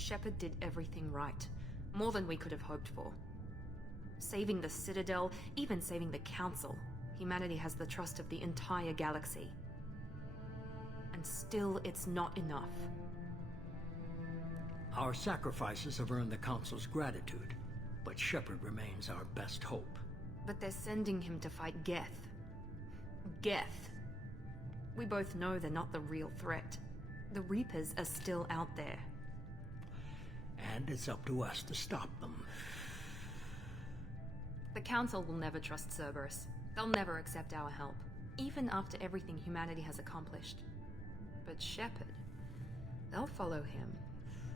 Shepard did everything right. More than we could have hoped for. Saving the Citadel, even saving the Council. Humanity has the trust of the entire galaxy. And still, it's not enough. Our sacrifices have earned the Council's gratitude, but Shepard remains our best hope. But they're sending him to fight Geth. Geth. We both know they're not the real threat. The Reapers are still out there. And it's up to us to stop them. The Council will never trust Cerberus. They'll never accept our help, even after everything humanity has accomplished. But Shepard, they'll follow him.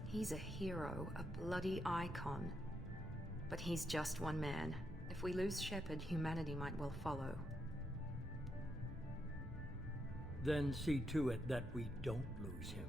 He's a hero, a bloody icon. But he's just one man. If we lose Shepard, humanity might well follow. Then see to it that we don't lose him.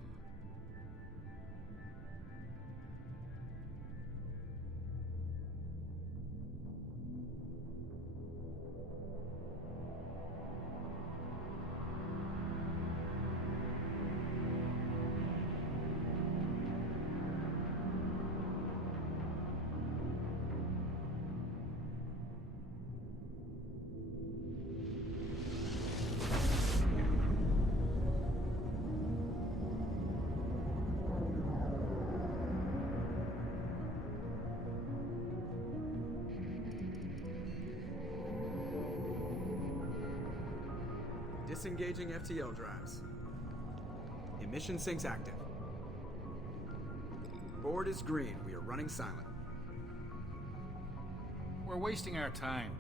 Disengaging FTL drives. Emission sinks active. Board is green. We are running silent. We're wasting our time.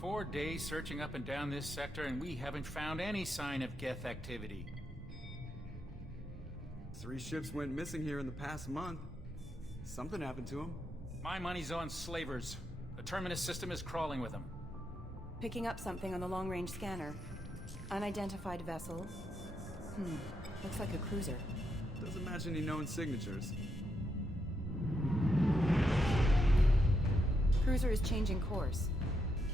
4 days searching up and down this sector, and we haven't found any sign of Geth activity. 3 ships went missing here in the past month. Something happened to them. My money's on slavers. The Terminus system is crawling with them. Picking up something on the long-range scanner. Unidentified vessel. Looks like a cruiser. Doesn't match any known signatures. Cruiser is changing course.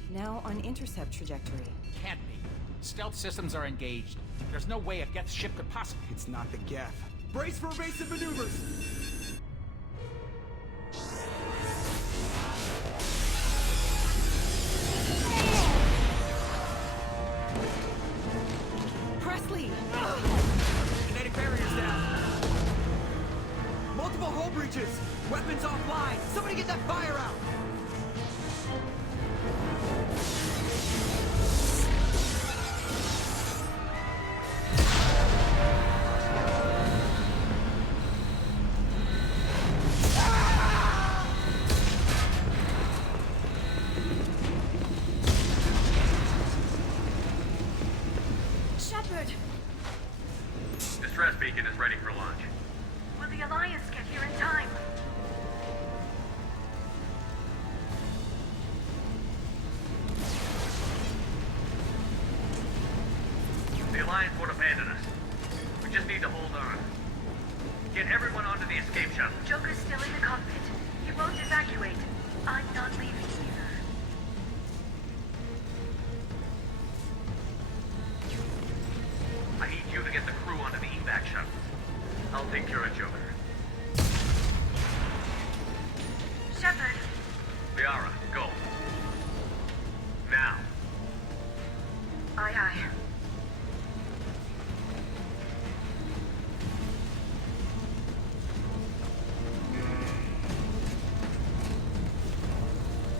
Now on intercept trajectory. Can't be. Stealth systems are engaged. There's no way a Geth ship could possibly... It's not the Geth. Brace for evasive maneuvers! Presley! Kinetic barriers down. Multiple hull breaches. Weapons offline. Somebody get that fire out. Shepard! Distress beacon is ready for launch. Will the Alliance get here in time? The Alliance won't abandon us. We just need to hold on. Get everyone onto the escape shuttle. Joker's still in the cockpit. He won't evacuate. I'm not leaving either. I need you to get the crew onto the evac shuttle. I'll take care of Joker. Shepard! Liara, go. Now. Aye, aye.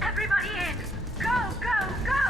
Everybody in! Go, go, go!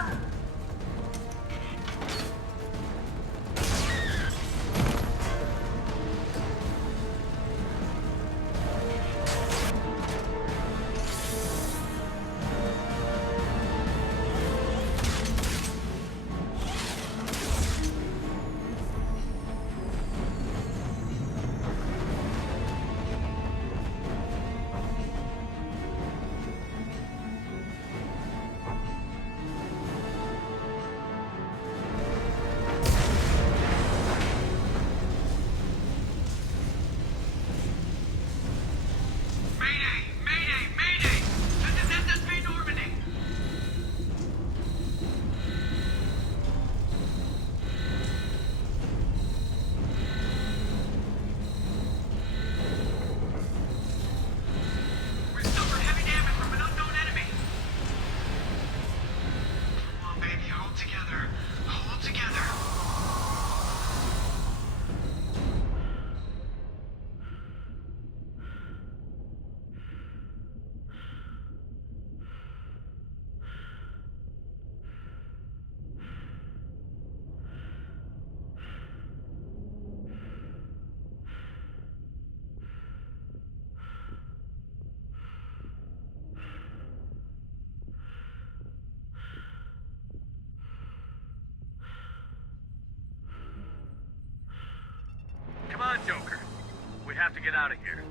have to get out of here.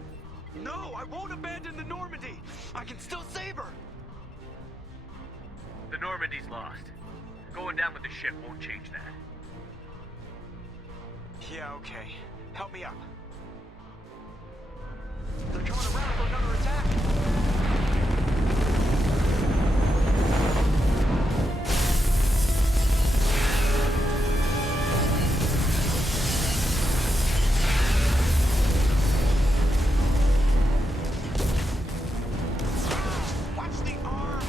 No, I won't abandon the Normandy! I can still save her! The Normandy's lost. Going down with the ship won't change that. Yeah, okay. Help me up. They're coming around for another attack! Watch the arm!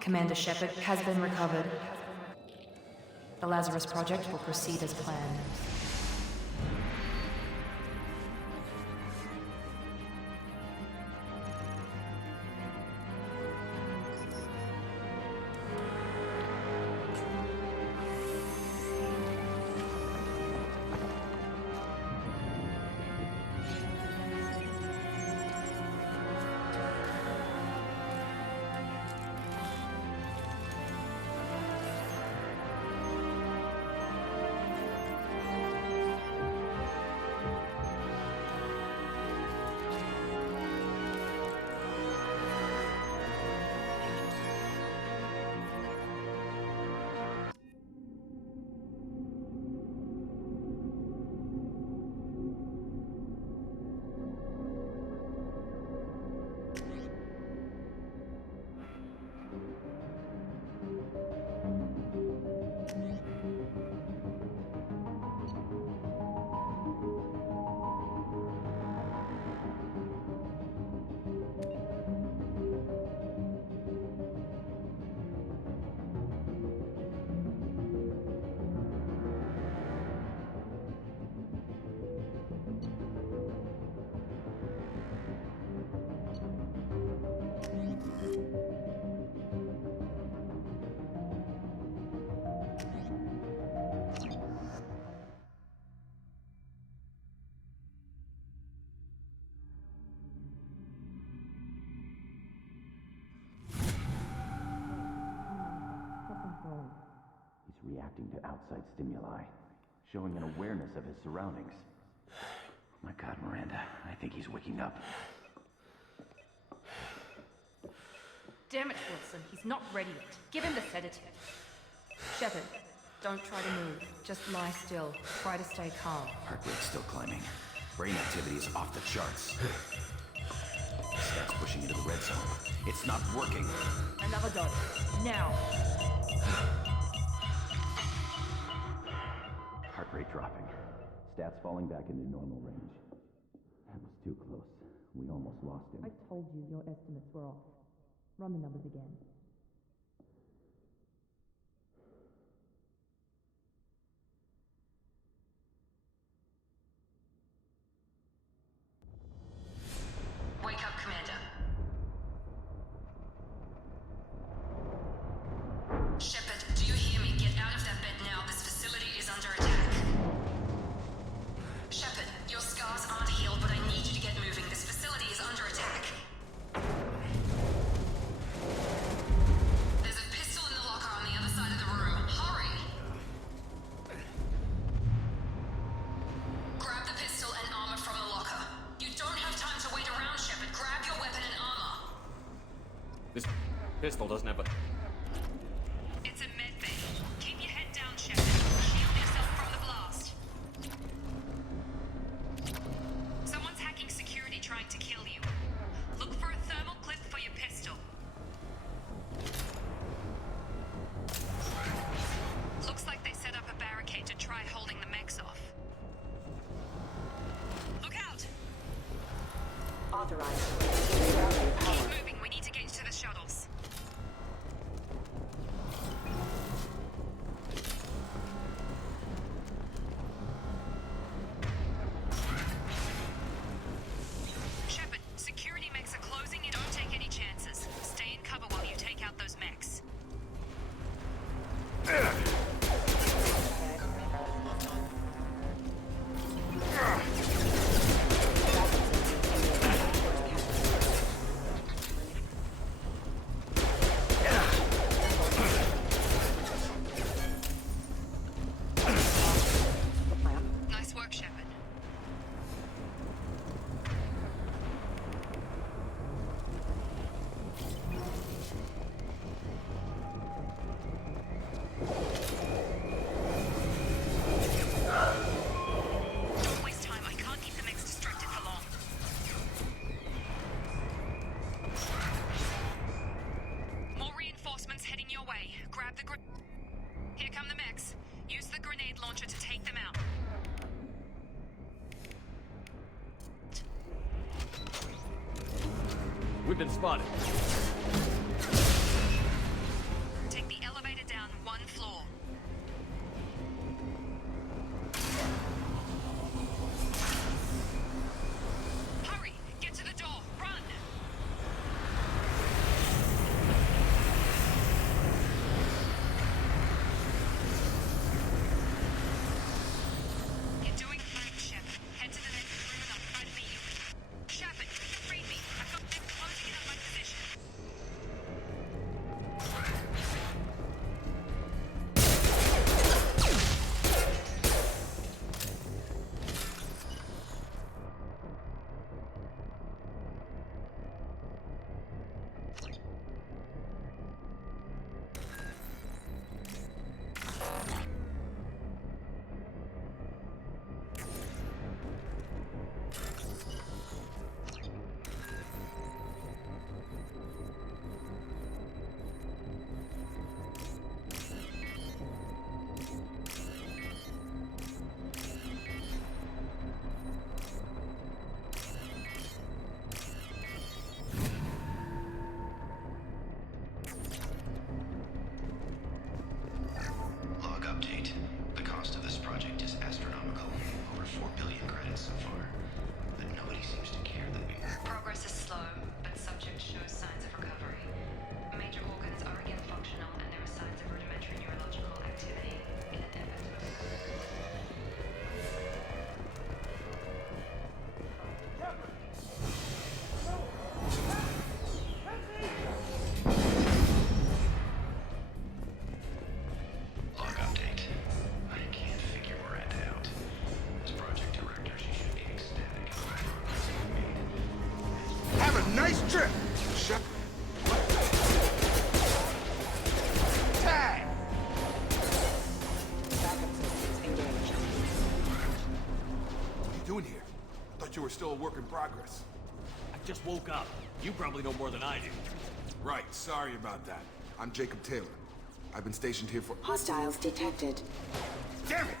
Commander Shepard has been recovered. The Lazarus Project will proceed as planned. He's reacting to outside stimuli, showing an awareness of his surroundings. My God, Miranda, I think he's waking up. Damn it, Wilson, he's not ready yet. Give him the sedative. Shepard, don't try to move. Just lie still. Try to stay calm. Heart rate's still climbing. Brain activity is off the charts. Stats pushing into the red zone. It's not working. Another dose. Now. Heart rate dropping. Stats falling back into normal range. That was too close. We almost lost him. I told you your estimates were off. Run the numbers again. Pistol doesn't have a... It's a med bay. Keep your head down, Shepard. Shield yourself from the blast. Someone's hacking security trying to kill you. Look for a thermal clip for your pistol. Looks like they set up a barricade to try holding the mechs off. Look out! Authorized. Keep moving. We need to get you to the shuttles. Shepard, security mechs are closing in. Don't take any chances. Stay in cover while you take out those mechs. Nice work, Shepard. Don't waste time. I can't keep the mechs distracted for long. More reinforcements heading your way. Grab the Here come the mechs. Use the grenade launcher to take them out. We've been spotted. Take the elevator down one floor. Hurry! Get to the door! Run! You're doing fine, Shepard. Head to the next room and I'll try to meet you. Shepard, read me. I've got them closing in on my position. Log update. The cost of this project is astronomical. Over 4 billion credits so far. But nobody seems to care that we... Progress is slow, but subject shows signs of recovery. Major organs are again functional, and there are signs of rudimentary neurological activity in an effort to Log update. I can't figure Miranda out. As project director, she should be ecstatic. Have a nice trip, Shep. Tag! What are you doing here? I thought you were still a work in progress. I just woke up. You probably know more than I do. Right, sorry about that. I'm Jacob Taylor. I've been stationed here for... Hostiles detected. Damn it!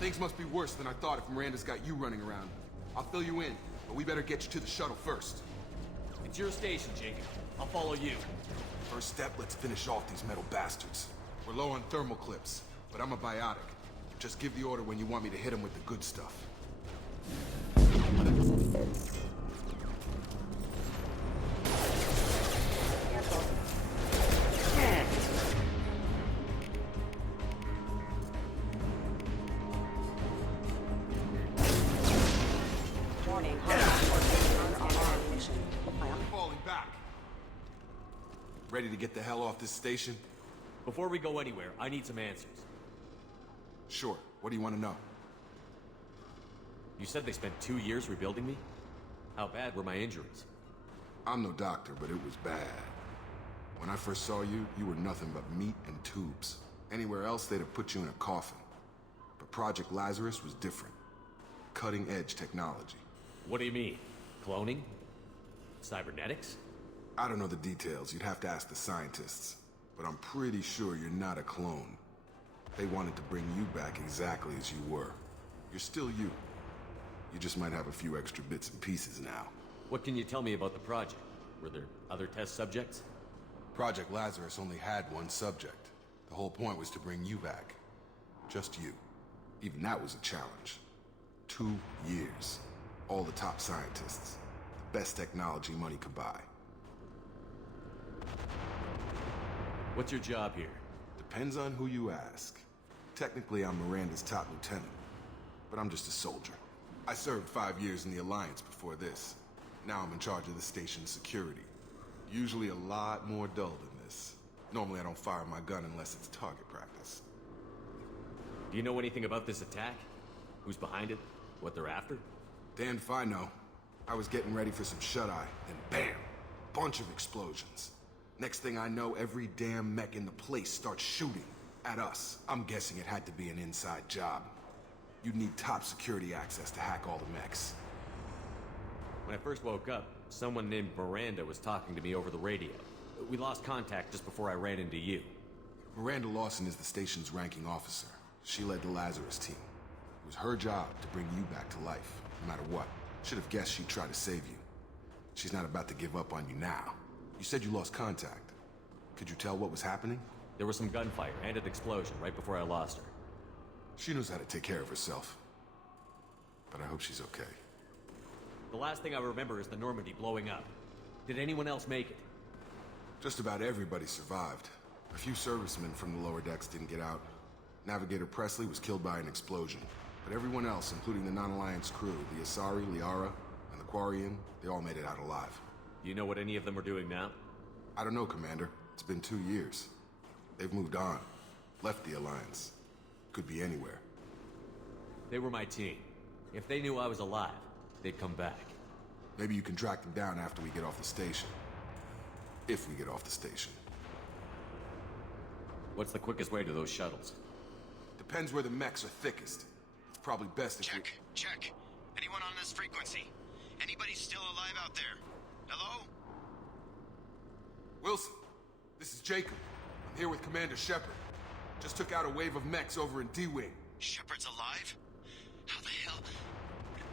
Things must be worse than I thought if Miranda's got you running around. I'll fill you in, but we better get you to the shuttle first. It's your station, Jacob. I'll follow you. First step, let's finish off these metal bastards. We're low on thermal clips, but I'm a biotic. Just give the order when you want me to hit them with the good stuff. Warning. Falling back. Ready to get the hell off this station? Before we go anywhere, I need some answers. Sure. What do you want to know? You said they spent 2 years rebuilding me? How bad were my injuries? I'm no doctor, but it was bad. When I first saw you, you were nothing but meat and tubes. Anywhere else, they'd have put you in a coffin. But Project Lazarus was different. Cutting-edge technology. What do you mean? Cloning? Cybernetics? I don't know the details. You'd have to ask the scientists. But I'm pretty sure you're not a clone. They wanted to bring you back exactly as you were. You're still you. You just might have a few extra bits and pieces now. What can you tell me about the project? Were there other test subjects? Project Lazarus only had one subject. The whole point was to bring you back. Just you. Even that was a challenge. 2 years. All the top scientists. The best technology money could buy. What's your job here? Depends on who you ask. Technically, I'm Miranda's top lieutenant. But I'm just a soldier. I served 5 years in the Alliance before this. Now I'm in charge of the station's security. Usually a lot more dull than this. Normally I don't fire my gun unless it's target practice. Do you know anything about this attack? Who's behind it? What they're after? Damned if I know. I was getting ready for some shut-eye, then bam! Bunch of explosions. Next thing I know, every damn mech in the place starts shooting at us. I'm guessing it had to be an inside job. You'd need top security access to hack all the mechs. When I first woke up, someone named Miranda was talking to me over the radio. We lost contact just before I ran into you. Miranda Lawson is the station's ranking officer. She led the Lazarus team. It was her job to bring you back to life, no matter what. Should have guessed she'd try to save you. She's not about to give up on you now. You said you lost contact. Could you tell what was happening? There was some gunfire and an explosion right before I lost her. She knows how to take care of herself. But I hope she's okay. The last thing I remember is the Normandy blowing up. Did anyone else make it? Just about everybody survived. A few servicemen from the lower decks didn't get out. Navigator Presley was killed by an explosion. But everyone else, including the non-Alliance crew, the Asari, Liara, and the Quarian, they all made it out alive. Do you know what any of them are doing now? I don't know, Commander. It's been 2 years. They've moved on. Left the Alliance. Could be anywhere. They were my team. If they knew I was alive, they'd come back. Maybe you can track them down after we get off the station. If we get off the station. What's the quickest way to those shuttles? Depends where the mechs are thickest. It's probably best if Check. Anyone on this frequency? Anybody still alive out there? Hello? Wilson, this is Jacob. I'm here with Commander Shepard. Just took out a wave of mechs over in D-Wing. Shepard's alive? How the hell?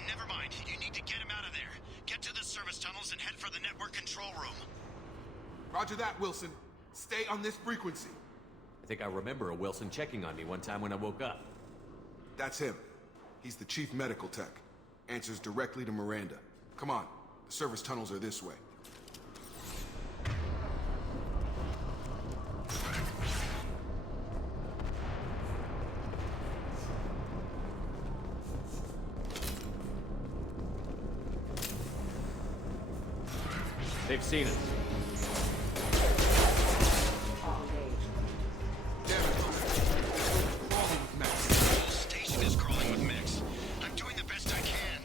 Never mind. You need to get him out of there. Get to the service tunnels and head for the network control room. Roger that, Wilson. Stay on this frequency. I think I remember a Wilson checking on me one time when I woke up. That's him. He's the chief medical tech. Answers directly to Miranda. Come on. The service tunnels are this way. They've seen us. The whole station is crawling with mechs. I'm doing the best I can.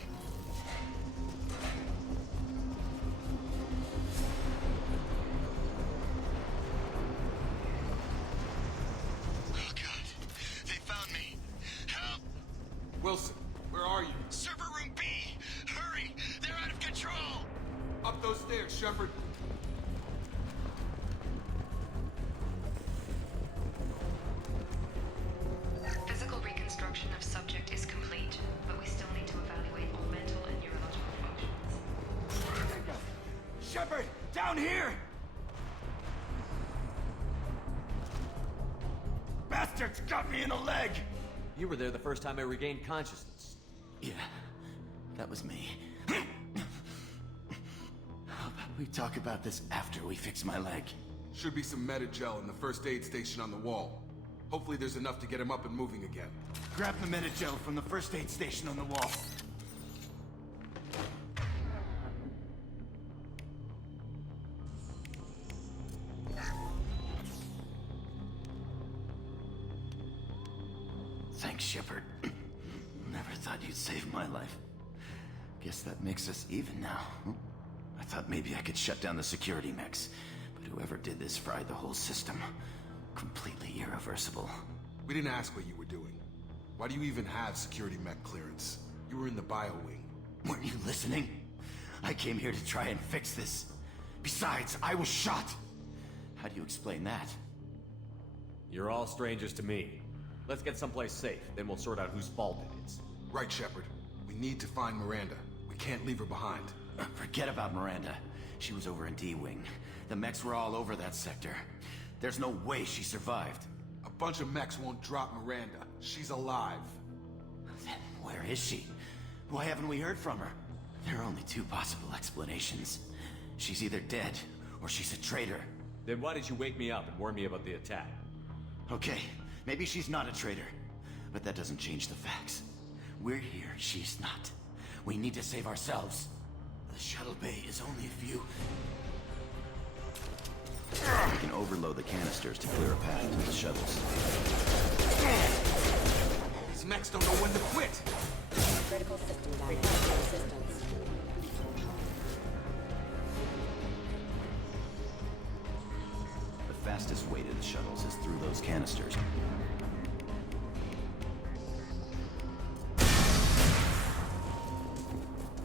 Oh God. They found me. Help! Wilson, where are you? Server room B! Hurry! They're out of control! Up those stairs, Shepard. Physical reconstruction of subject is complete, but we still need to evaluate all mental and neurological functions. Shepard! Down here! Bastards got me in the leg! You were there the first time I regained consciousness. Yeah, that was me. How about we talk about this after we fix my leg? Should be some Medi-gel in the first aid station on the wall. Hopefully there's enough to get him up and moving again. Grab the Medi-gel from the first aid station on the wall. Thanks, Shepard. Never thought you'd save my life. Guess that makes us even now. I thought maybe I could shut down the security mechs, but whoever did this fried the whole system. Completely irreversible. We didn't ask what you were doing. Why do you even have security mech clearance? You were in the bio wing. Weren't you listening? I came here to try and fix this. Besides, I was shot. How do you explain that? You're all strangers to me. Let's get someplace safe, then we'll sort out whose fault it is. Right, Shepard. We need to find Miranda. We can't leave her behind. Forget about Miranda. She was over in D-Wing. The mechs were all over that sector. There's no way she survived. A bunch of mechs won't drop Miranda. She's alive. Then where is she? Why haven't we heard from her? There are only two possible explanations. She's either dead, or she's a traitor. Then why did you wake me up and warn me about the attack? Okay, maybe she's not a traitor. But that doesn't change the facts. We're here, she's not. We need to save ourselves. The shuttle bay is only a few... We can overload the canisters to clear a path to the shuttles. These mechs don't know when to quit! Critical system down. Resistance. The fastest way to the shuttles is through those canisters.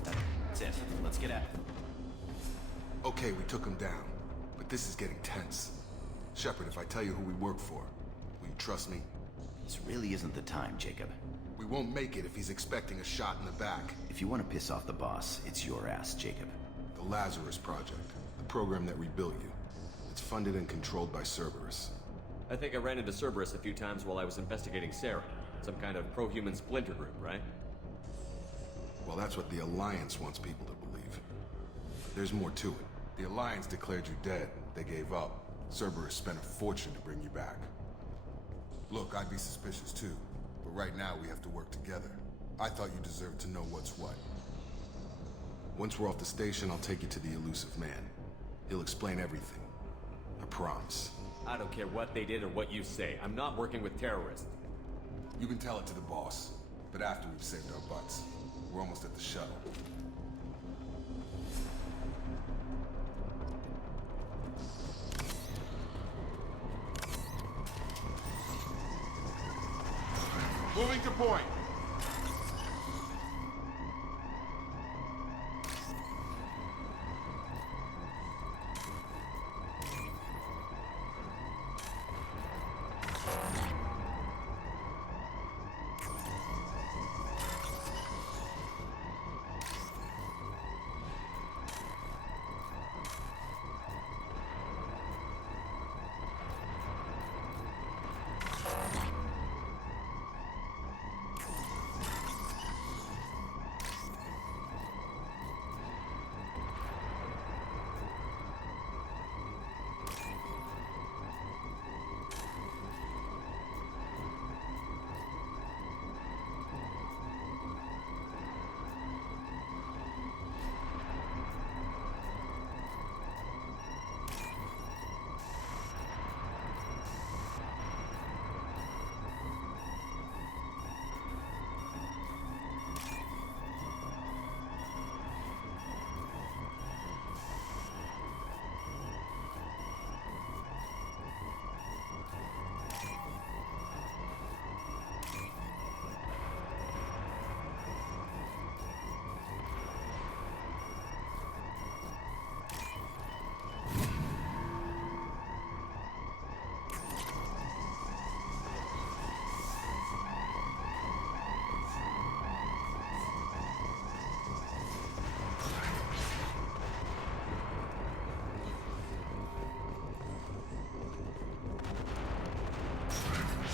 That's it. Let's get at it. Okay, we took him down. But this is getting tense. Shepard, if I tell you who we work for, will you trust me? This really isn't the time, Jacob. We won't make it if he's expecting a shot in the back. If you want to piss off the boss, it's your ass, Jacob. The Lazarus Project, the program that rebuilt you. It's funded and controlled by Cerberus. I think I ran into Cerberus a few times while I was investigating Sarah. Some kind of pro-human splinter group, right? Well, that's what the Alliance wants people to believe. There's more to it. The Alliance declared you dead. They gave up. Cerberus spent a fortune to bring you back. Look, I'd be suspicious too. But right now we have to work together. I thought you deserved to know what's what. Once we're off the station, I'll take you to the Elusive Man. He'll explain everything. I promise. I don't care what they did or what you say. I'm not working with terrorists. You can tell it to the boss. But after we've saved our butts. We're almost at the shuttle. Moving to point.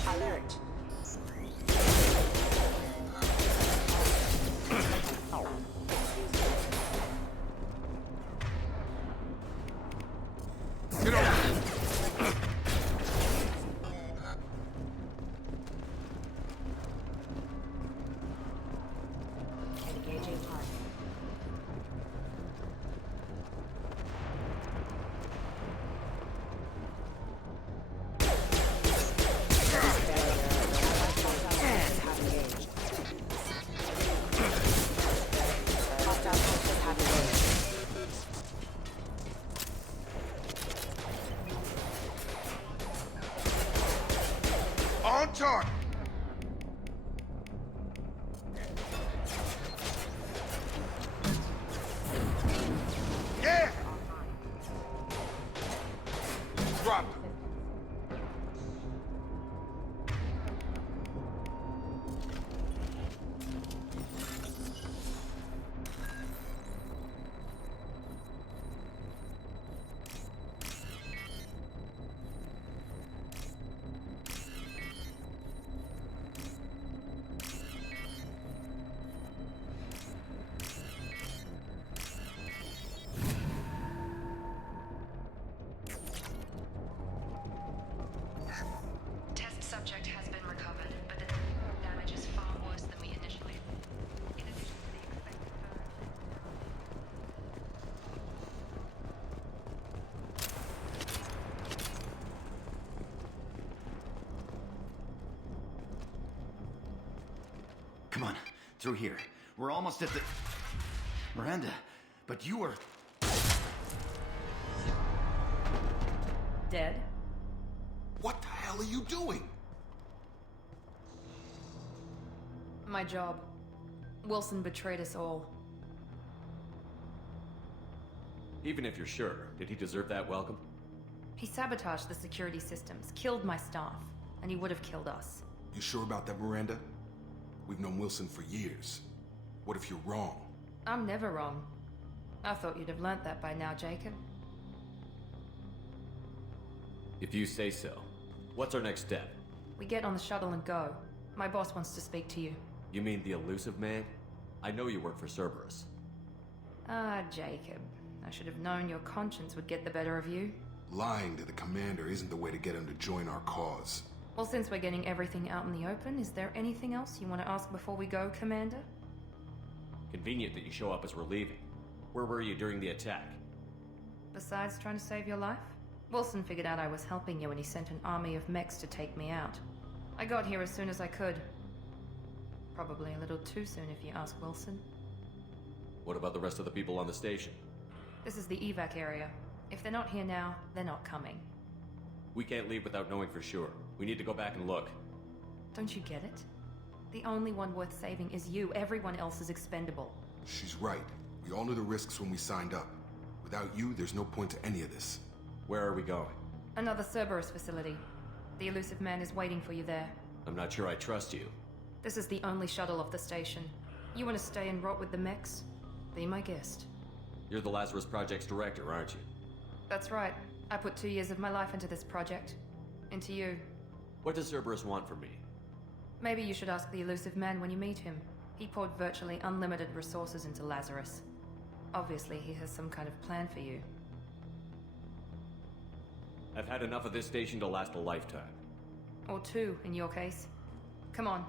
Alert. Get over! Engaging target. Hostile Come on, through here. We're almost at the... Miranda, but you were... Dead? What the hell are you doing? My job. Wilson betrayed us all. Even if you're sure, did he deserve that welcome? He sabotaged the security systems, killed my staff, and he would have killed us. You sure about that, Miranda? We've known Wilson for years. What if you're wrong? I'm never wrong. I thought you'd have learnt that by now, Jacob. If you say so. What's our next step? We get on the shuttle and go. My boss wants to speak to you. You mean the elusive man? I know you work for Cerberus. Ah, Jacob. I should have known your conscience would get the better of you. Lying to the commander isn't the way to get him to join our cause. Well, since we're getting everything out in the open, is there anything else you want to ask before we go, Commander? Convenient that you show up as we're leaving. Where were you during the attack? Besides trying to save your life? Wilson figured out I was helping you and he sent an army of mechs to take me out. I got here as soon as I could. Probably a little too soon if you ask Wilson. What about the rest of the people on the station? This is the evac area. If they're not here now, they're not coming. We can't leave without knowing for sure. We need to go back and look. Don't you get it? The only one worth saving is you. Everyone else is expendable. She's right. We all knew the risks when we signed up. Without you, there's no point to any of this. Where are we going? Another Cerberus facility. The elusive man is waiting for you there. I'm not sure I trust you. This is the only shuttle off the station. You want to stay and rot with the mechs? Be my guest. You're the Lazarus Project's director, aren't you? That's right. I put 2 years of my life into this project. Into you. What does Cerberus want from me? Maybe you should ask the elusive man when you meet him. He poured virtually unlimited resources into Lazarus. Obviously, he has some kind of plan for you. I've had enough of this station to last a lifetime. Or 2, in your case. Come on.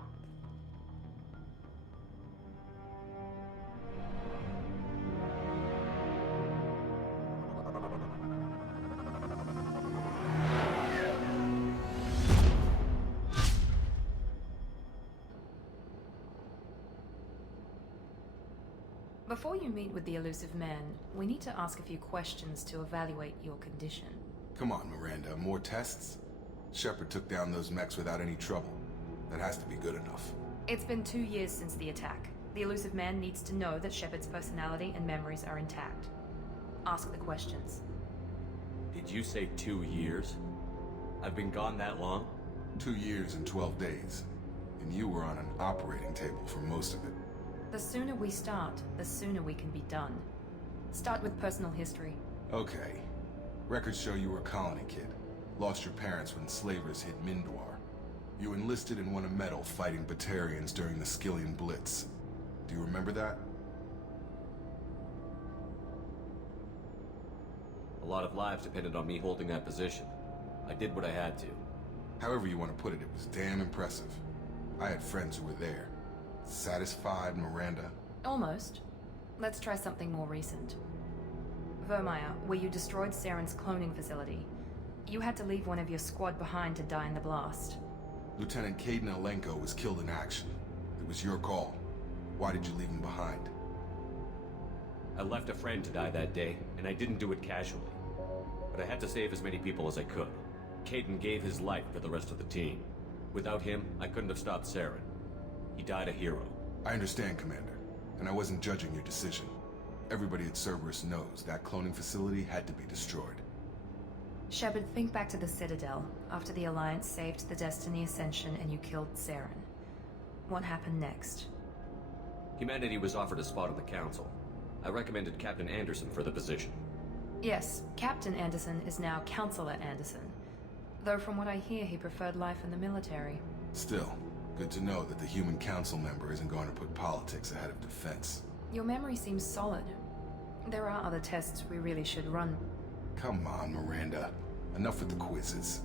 Before you meet with the elusive man, we need to ask a few questions to evaluate your condition. Come on, Miranda. More tests? Shepard took down those mechs without any trouble. That has to be good enough. It's been 2 years since the attack. The elusive man needs to know that Shepard's personality and memories are intact. Ask the questions. Did you say 2 years? I've been gone that long? 2 years and 12 days. And you were on an operating table for most of it. The sooner we start, the sooner we can be done. Start with personal history. Okay. Records show you were a colony kid. Lost your parents when slavers hit Mindor. You enlisted and won a medal fighting Batarians during the Skillian Blitz. Do you remember that? A lot of lives depended on me holding that position. I did what I had to. However you want to put it, it was damn impressive. I had friends who were there. Satisfied, Miranda? Almost. Let's try something more recent. Vermeer, where you destroyed Saren's cloning facility. You had to leave one of your squad behind to die in the blast. Lieutenant Kaidan Alenko was killed in action. It was your call. Why did you leave him behind? I left a friend to die that day, and I didn't do it casually. But I had to save as many people as I could. Kaidan gave his life for the rest of the team. Without him, I couldn't have stopped Saren. He died a hero. I understand, Commander, and I wasn't judging your decision. Everybody at Cerberus knows that cloning facility had to be destroyed. Shepard, think back to the Citadel, after the Alliance saved the Destiny Ascension and you killed Saren. What happened next? Humanity was offered a spot on the Council. I recommended Captain Anderson for the position. Yes, Captain Anderson is now Counselor Anderson. Though from what I hear, he preferred life in the military. Still, good to know that the human council member isn't going to put politics ahead of defense. Your memory seems solid. There are other tests we really should run. Come on, Miranda. Enough with the quizzes.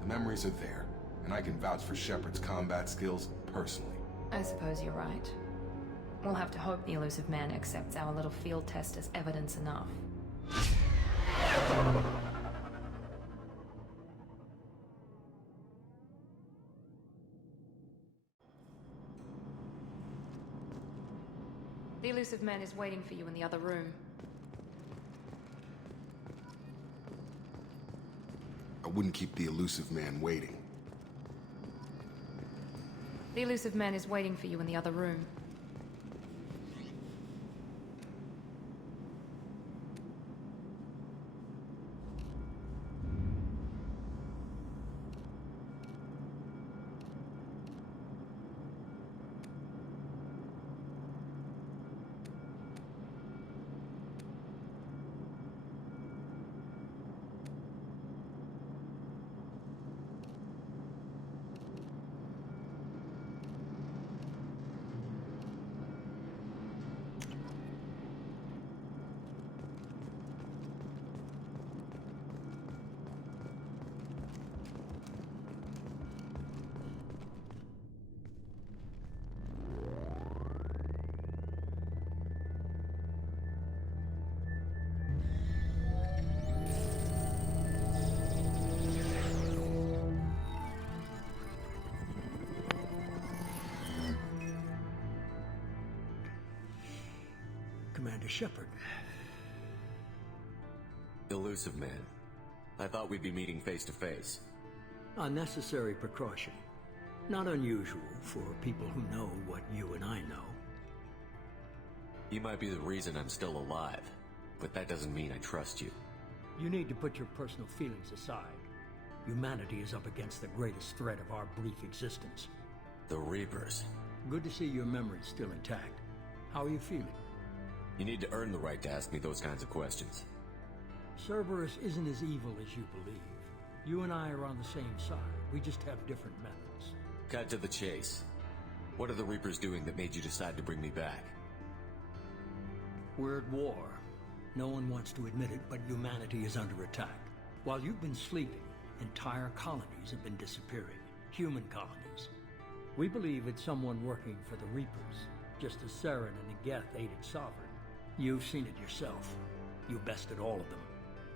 The memories are there, and I can vouch for Shepard's combat skills personally. I suppose you're right. We'll have to hope the elusive man accepts our little field test as evidence enough. The elusive man is waiting for you in the other room. I wouldn't keep the elusive man waiting. The elusive man is waiting for you in the other room. Commander Shepard. Elusive man. I thought we'd be meeting face to face. Unnecessary precaution. Not unusual for people who know what you and I know. You might be the reason I'm still alive, but that doesn't mean I trust you. You need to put your personal feelings aside. Humanity is up against the greatest threat of our brief existence. The Reapers. Good to see your memory's still intact. How are you feeling? You need to earn the right to ask me those kinds of questions. Cerberus isn't as evil as you believe. You and I are on the same side. We just have different methods. Cut to the chase. What are the Reapers doing that made you decide to bring me back? We're at war. No one wants to admit it, but humanity is under attack. While you've been sleeping, entire colonies have been disappearing. Human colonies. We believe it's someone working for the Reapers, just as Saren and the Geth aided Sovereign. You've seen it yourself. You bested all of them.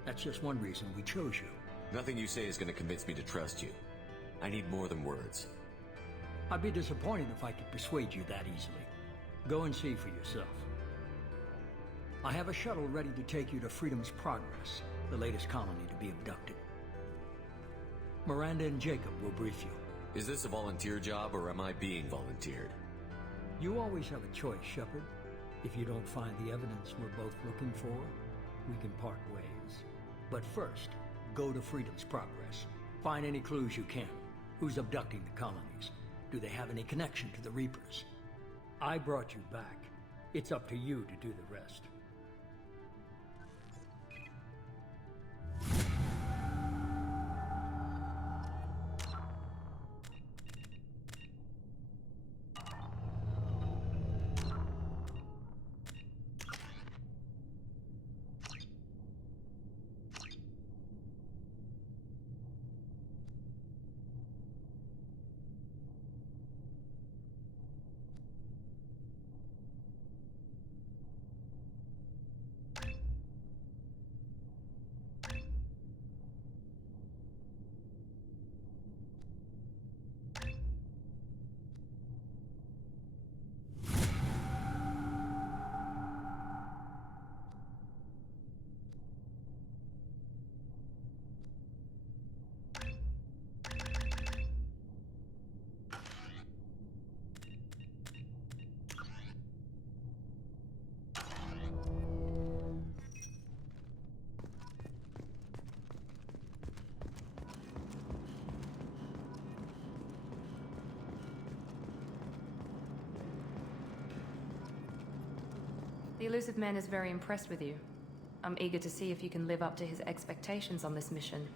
That's just one reason we chose you. Nothing you say is going to convince me to trust you. I need more than words. I'd be disappointed if I could persuade you that easily. Go and see for yourself. I have a shuttle ready to take you to Freedom's Progress, the latest colony to be abducted. Miranda and Jacob will brief you. Is this a volunteer job, or am I being volunteered? You always have a choice, Shepard. If you don't find the evidence we're both looking for, we can part ways. But first, go to Freedom's Progress. Find any clues you can. Who's abducting the colonies? Do they have any connection to the Reapers? I brought you back. It's up to you to do the rest. The elusive man is very impressed with you. I'm eager to see if you can live up to his expectations on this mission.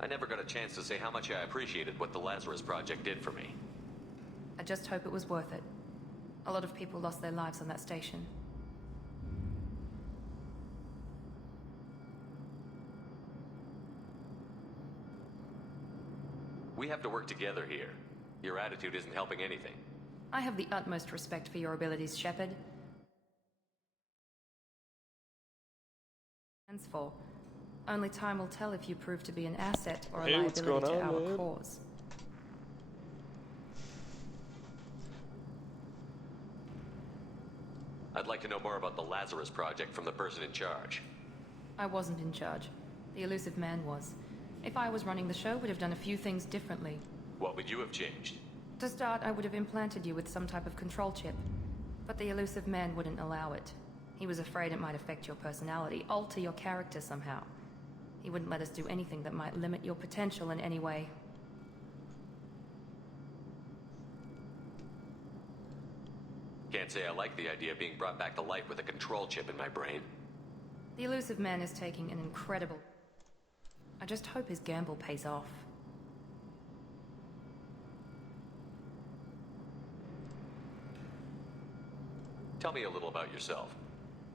I never got a chance to say how much I appreciated what the Lazarus Project did for me. I just hope it was worth it. A lot of people lost their lives on that station. We have to work together here. Your attitude isn't helping anything. I have the utmost respect for your abilities, Shepard. For. Only time will tell if you prove to be an asset or a liability to our cause. I'd like to know more about the Lazarus Project from the person in charge. I wasn't in charge. The elusive man was. If I was running the show, would have done a few things differently. What would you have changed? To start, I would have implanted you with some type of control chip. But the elusive man wouldn't allow it. He was afraid it might affect your personality, alter your character somehow. He wouldn't let us do anything that might limit your potential in any way. Can't say I like the idea of being brought back to life with a control chip in my brain. The elusive man is taking an incredible... I just hope his gamble pays off. Tell me a little about yourself.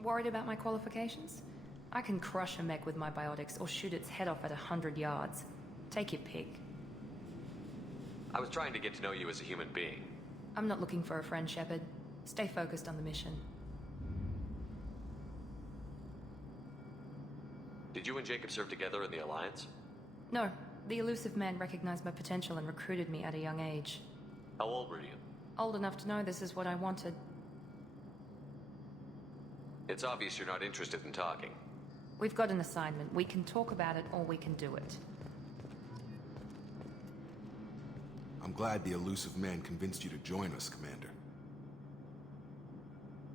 Worried about my qualifications? I can crush a mech with my biotics or shoot its head off at 100 yards. Take your pick. I was trying to get to know you as a human being. I'm not looking for a friend, Shepard. Stay focused on the mission. Did you and Jacob serve together in the Alliance? No. The elusive man recognized my potential and recruited me at a young age. How old were you? Old enough to know this is what I wanted. It's obvious you're not interested in talking. We've got an assignment. We can talk about it or we can do it. I'm glad the elusive man convinced you to join us, Commander.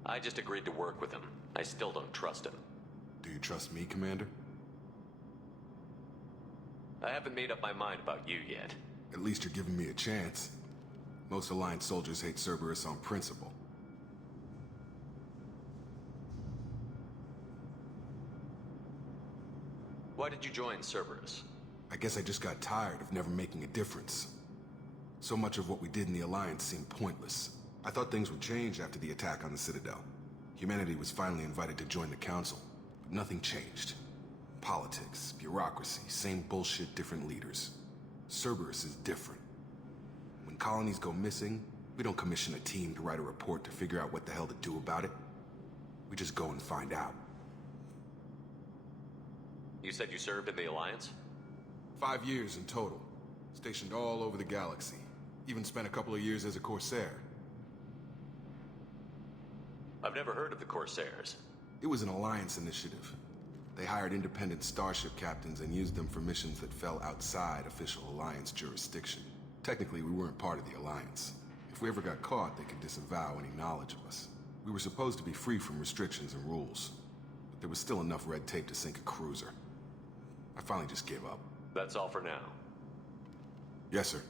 I just agreed to work with him. I still don't trust him. Do you trust me, Commander? I haven't made up my mind about you yet. At least you're giving me a chance. Most Alliance soldiers hate Cerberus on principle. Why did you join Cerberus? I guess I just got tired of never making a difference. So much of what we did in the Alliance seemed pointless. I thought things would change after the attack on the Citadel. Humanity was finally invited to join the Council, but nothing changed. Politics, bureaucracy, same bullshit, different leaders. Cerberus is different. When colonies go missing, we don't commission a team to write a report to figure out what the hell to do about it. We just go and find out. You said you served in the Alliance? 5 years in total. Stationed all over the galaxy. Even spent a couple of years as a Corsair. I've never heard of the Corsairs. It was an Alliance initiative. They hired independent starship captains and used them for missions that fell outside official Alliance jurisdiction. Technically, we weren't part of the Alliance. If we ever got caught, they could disavow any knowledge of us. We were supposed to be free from restrictions and rules. But there was still enough red tape to sink a cruiser. I finally just gave up. That's all for now. Yes, sir.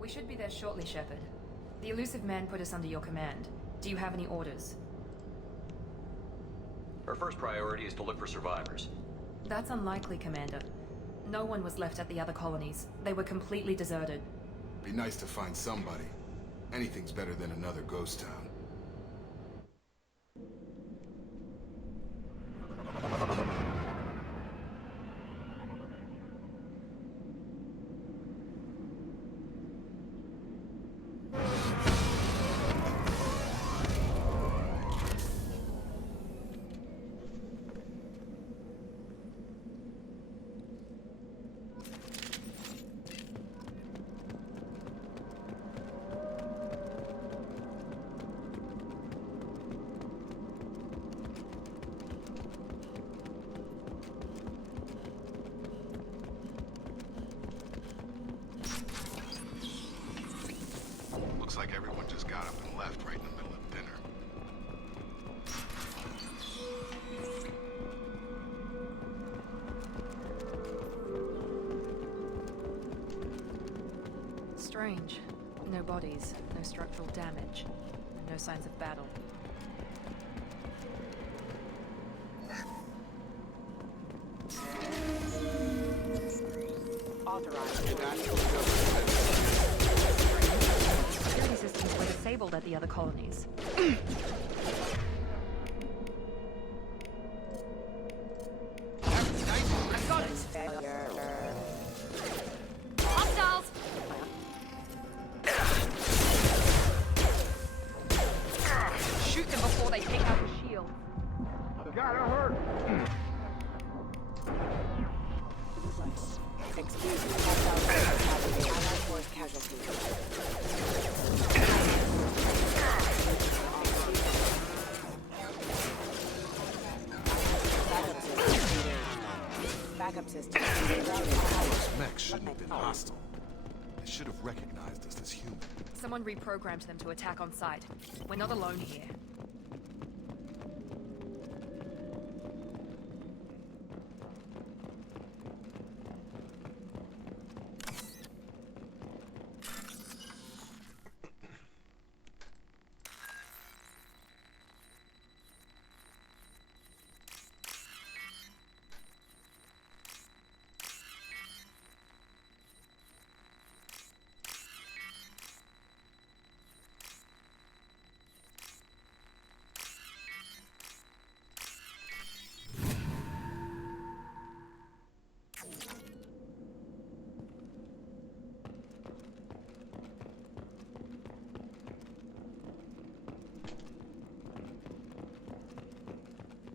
We should be there shortly, Shepard. The elusive man put us under your command. Do you have any orders? Our first priority is to look for survivors. That's unlikely, Commander. No one was left at the other colonies. They were completely deserted. Be nice to find somebody. Anything's better than another ghost town. Looks like everyone just got up and left right in the middle of dinner. Strange. No bodies, no structural damage, and no signs of battle. authorized. Security systems were disabled at the other colonies. I got it. Failure. Hostiles! Shoot them before they take out the shield. Gotta hurt. Excuse me. Allied force casualty. Backup system. Those mechs shouldn't have been hostile. They should have recognized us as human. Someone reprogrammed them to attack on sight. We're not alone here.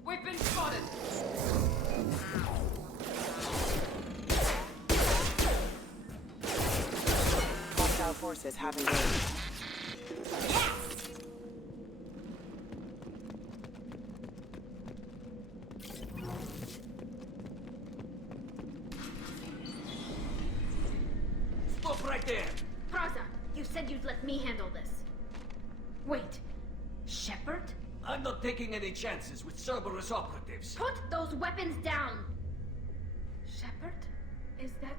We've been spotted! Hostile forces have engaged. Stop right there! Praza, you said you'd let me handle this. Wait, Shepard? I'm not taking any chances with Cerberus operatives. Put those weapons down! Shepard? Is that...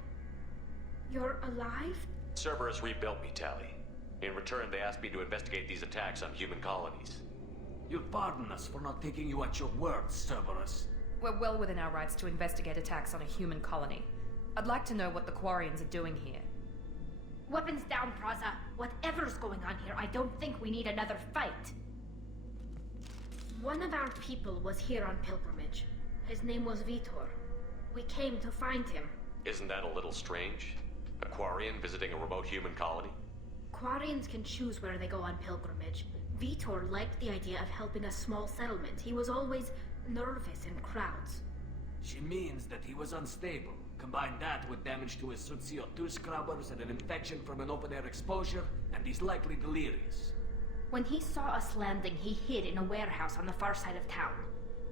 you're alive? Cerberus rebuilt me, Tali. In return, they asked me to investigate these attacks on human colonies. You'll pardon us for not taking you at your word, Cerberus. We're well within our rights to investigate attacks on a human colony. I'd like to know what the Quarians are doing here. Weapons down, Praza. Whatever's going on here, I don't think we need another fight. One of our people was here on pilgrimage. His name was Vitor. We came to find him. Isn't that a little strange? A Quarian visiting a remote human colony? Quarians can choose where they go on pilgrimage. Vitor liked the idea of helping a small settlement. He was always nervous in crowds. She means that he was unstable. Combine that with damage to his CO2 scrubbers and an infection from an open-air exposure, and he's likely delirious. When he saw us landing, he hid in a warehouse on the far side of town.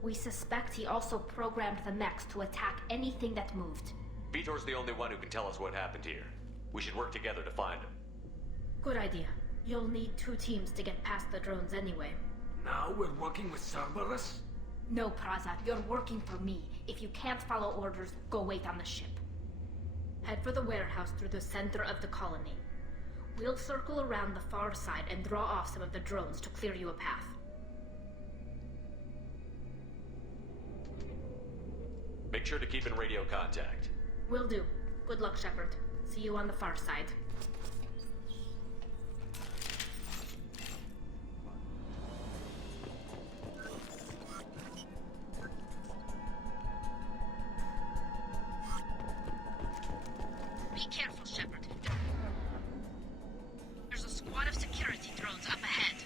We suspect he also programmed the mechs to attack anything that moved. Vitor's the only one who can tell us what happened here. We should work together to find him. Good idea. You'll need 2 teams to get past the drones anyway. Now we're working with Cerberus? No, Praza, you're working for me. If you can't follow orders, go wait on the ship. Head for the warehouse through the center of the colony. We'll circle around the far side and draw off some of the drones to clear you a path. Make sure to keep in radio contact. Will do. Good luck, Shepard. See you on the far side. Be careful, Shepard. There's a squad of security drones up ahead.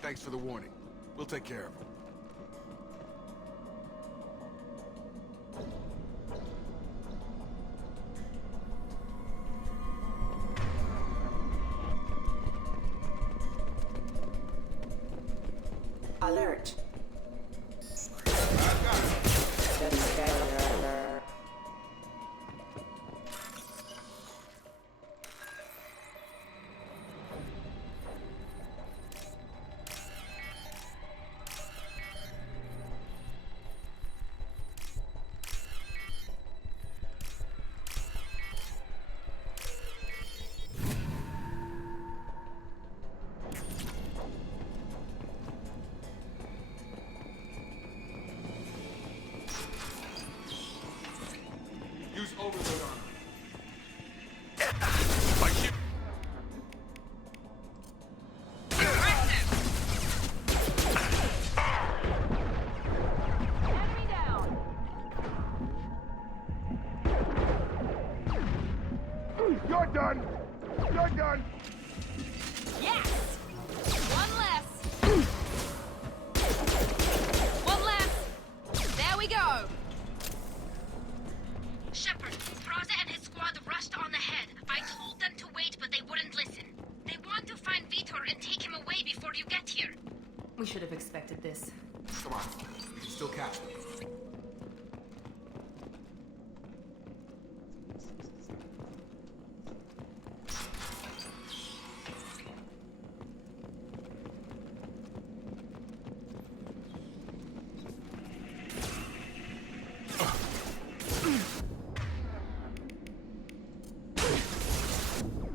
Thanks for the warning. We'll take care of them. Alert. You're done! You're done! Yes! One less! One less! There we go! Shepard, Praza and his squad rushed on ahead. I told them to wait, but they wouldn't listen. They want to find Vitor and take him away before you get here. We should have expected this. Come on, we can still catch them.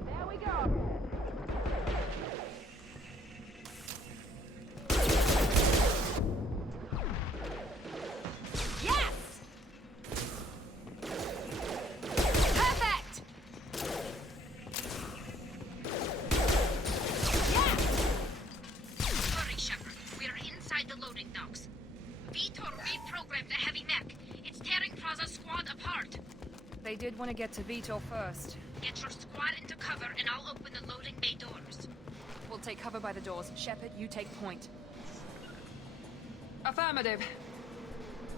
There we go! Yes! Perfect! Yes! Hurry, Shepard. We're inside the loading docks. Vitor reprogrammed the heavy mech. It's tearing Praza's squad apart. They did want to get to Vitor first. Get your squad into cover and I'll open the loading bay doors. We'll take cover by the doors. Shepard, you take point. Affirmative.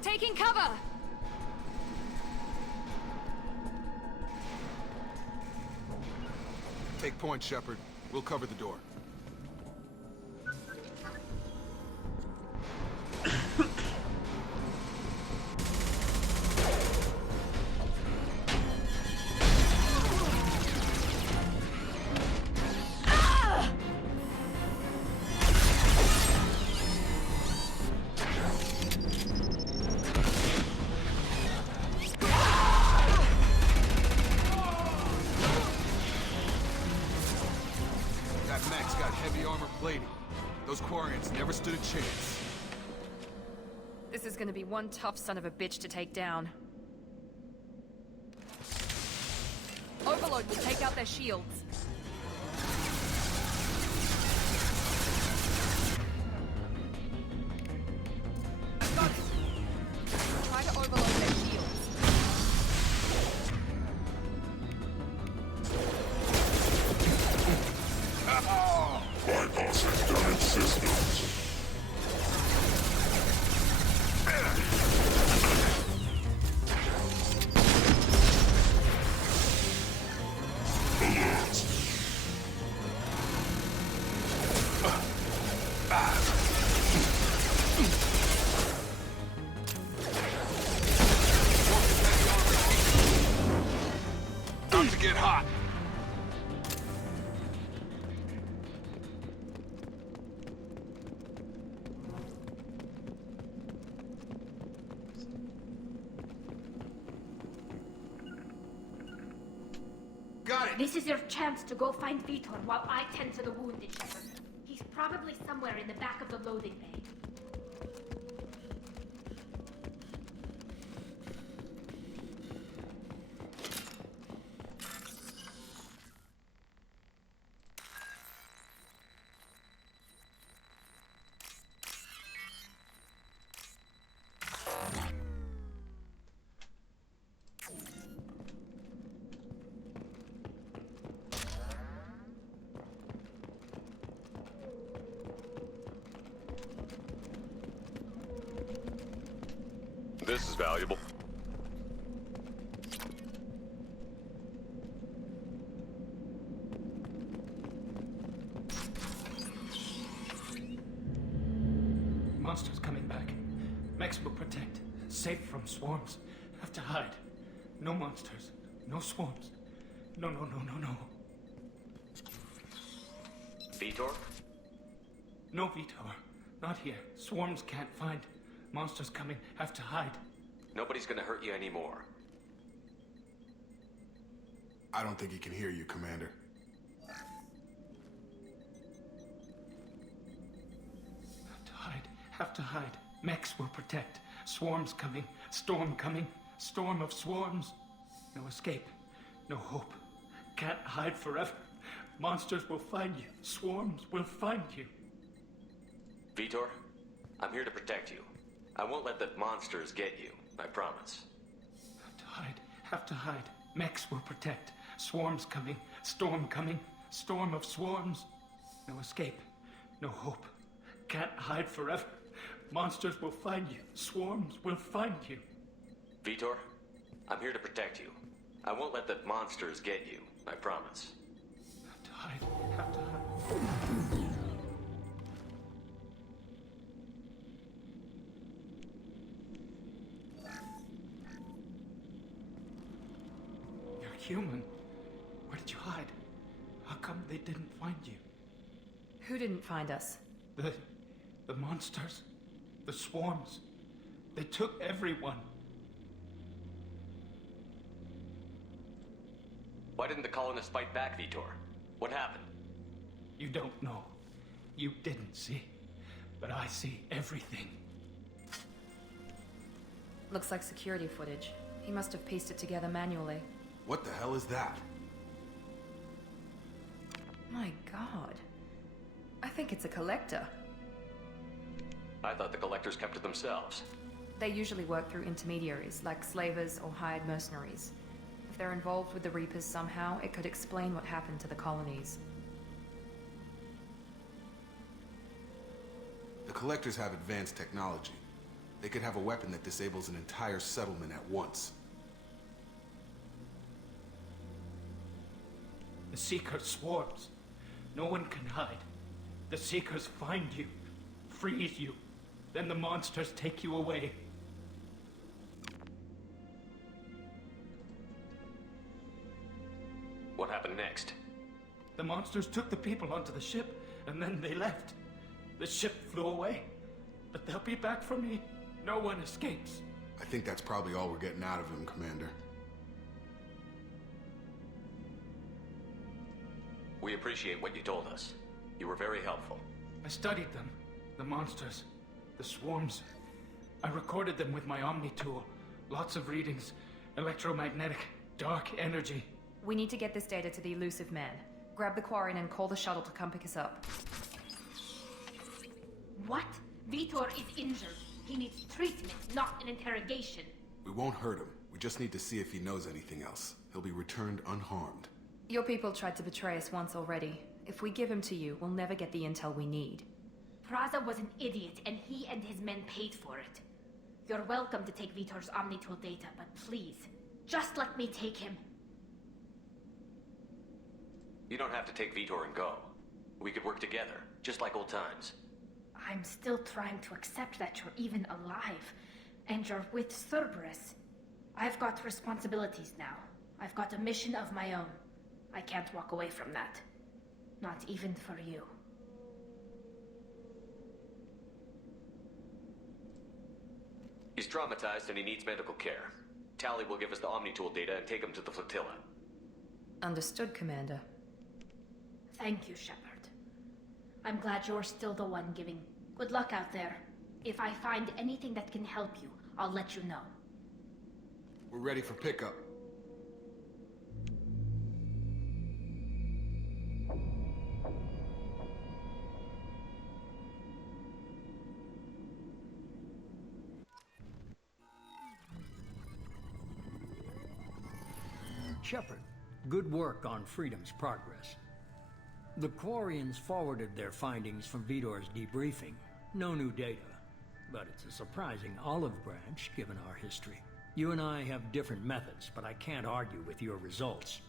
Taking cover! Take point, Shepard. We'll cover the door. That mech's got heavy armor plating. Those Quarians never stood a chance. This is gonna be one tough son of a bitch to take down. Overload will take out their shields. Got it. Try to overload their shields. Bypassing damaged systems. Alert. Time to get hot. Got it! This is your chance to go find Vitor while I tend to the wounded, Shepard. He's probably somewhere in the back of the loading bay. This is valuable. Monsters coming back. Mechs will protect. Safe from swarms. Have to hide. No monsters. No swarms. No. Vitor? No, Vitor. Not here. Swarms can't find. Monsters coming. Have to hide. Nobody's gonna hurt you anymore. I don't think he can hear you, Commander. Have to hide. Mechs will protect. Swarms coming. Storm coming. Storm of swarms. No escape. No hope. Can't hide forever. Monsters will find you. Swarms will find you. Vitor, I'm here to protect you. I won't let the monsters get you, I promise. Have to hide. Have to hide. Mechs will protect. Swarms coming. Storm coming. Storm of swarms. No escape. No hope. Can't hide forever. Monsters will find you. Swarms will find you. Vitor, I'm here to protect you. I won't let the monsters get you, I promise. Have to hide. Have to hide. You're human. Where did you hide? How come they didn't find you? Who didn't find us? The monsters. The swarms. They took everyone. Why didn't the colonists fight back, Vitor? What happened? You don't know. You didn't see. But I see everything. Looks like security footage. He must have pieced it together manually. What the hell is that? My god. I think it's a collector. I thought the collectors kept to themselves. They usually work through intermediaries, like slavers or hired mercenaries. If they're involved with the Reapers somehow, it could explain what happened to the colonies. The collectors have advanced technology. They could have a weapon that disables an entire settlement at once. The Seeker swarms. No one can hide. The Seekers find you, freeze you. Then the monsters take you away. What happened next? The monsters took the people onto the ship, and then they left. The ship flew away. But they'll be back for me. No one escapes. I think that's probably all we're getting out of him, Commander. We appreciate what you told us. You were very helpful. I studied them. The monsters. The swarms. I recorded them with my Omni tool. Lots of readings. Electromagnetic. Dark energy. We need to get this data to the Elusive Man. Grab the Quarian and call the shuttle to come pick us up. What? Vitor is injured. He needs treatment, not an interrogation. We won't hurt him. We just need to see if he knows anything else. He'll be returned unharmed. Your people tried to betray us once already. If we give him to you, we'll never get the intel we need. Praza was an idiot, and he and his men paid for it. You're welcome to take Vitor's Omnitool data, but please, just let me take him. You don't have to take Vitor and go. We could work together, just like old times. I'm still trying to accept that you're even alive, and you're with Cerberus. I've got responsibilities now. I've got a mission of my own. I can't walk away from that. Not even for you. He's traumatized and he needs medical care. Tali will give us the Omnitool data and take him to the flotilla. Understood, Commander. Thank you, Shepard. I'm glad you're still the one giving. Good luck out there. If I find anything that can help you, I'll let you know. We're ready for pickup. Shepard, good work on Freedom's progress. The Quarians forwarded their findings from Vitor's debriefing. No new data, but it's a surprising olive branch given our history. You and I have different methods, but I can't argue with your results.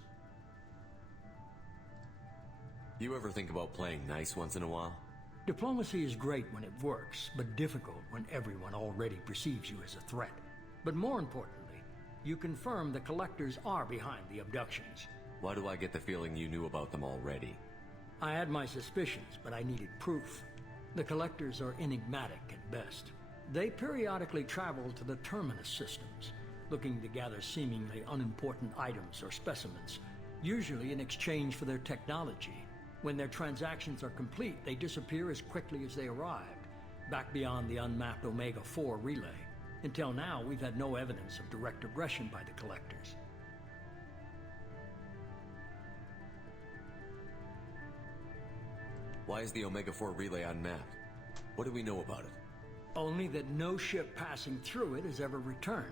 You ever think about playing nice once in a while? Diplomacy is great when it works, but difficult when everyone already perceives you as a threat. But more importantly, you confirm the Collectors are behind the abductions. Why do I get the feeling you knew about them already? I had my suspicions, but I needed proof. The Collectors are enigmatic at best. They periodically travel to the Terminus systems, looking to gather seemingly unimportant items or specimens, usually in exchange for their technology. When their transactions are complete, they disappear as quickly as they arrived, back beyond the unmapped Omega-4 relay. Until now, we've had no evidence of direct aggression by the Collectors. Why is the Omega-4 relay unmapped? What do we know about it? Only that no ship passing through it has ever returned.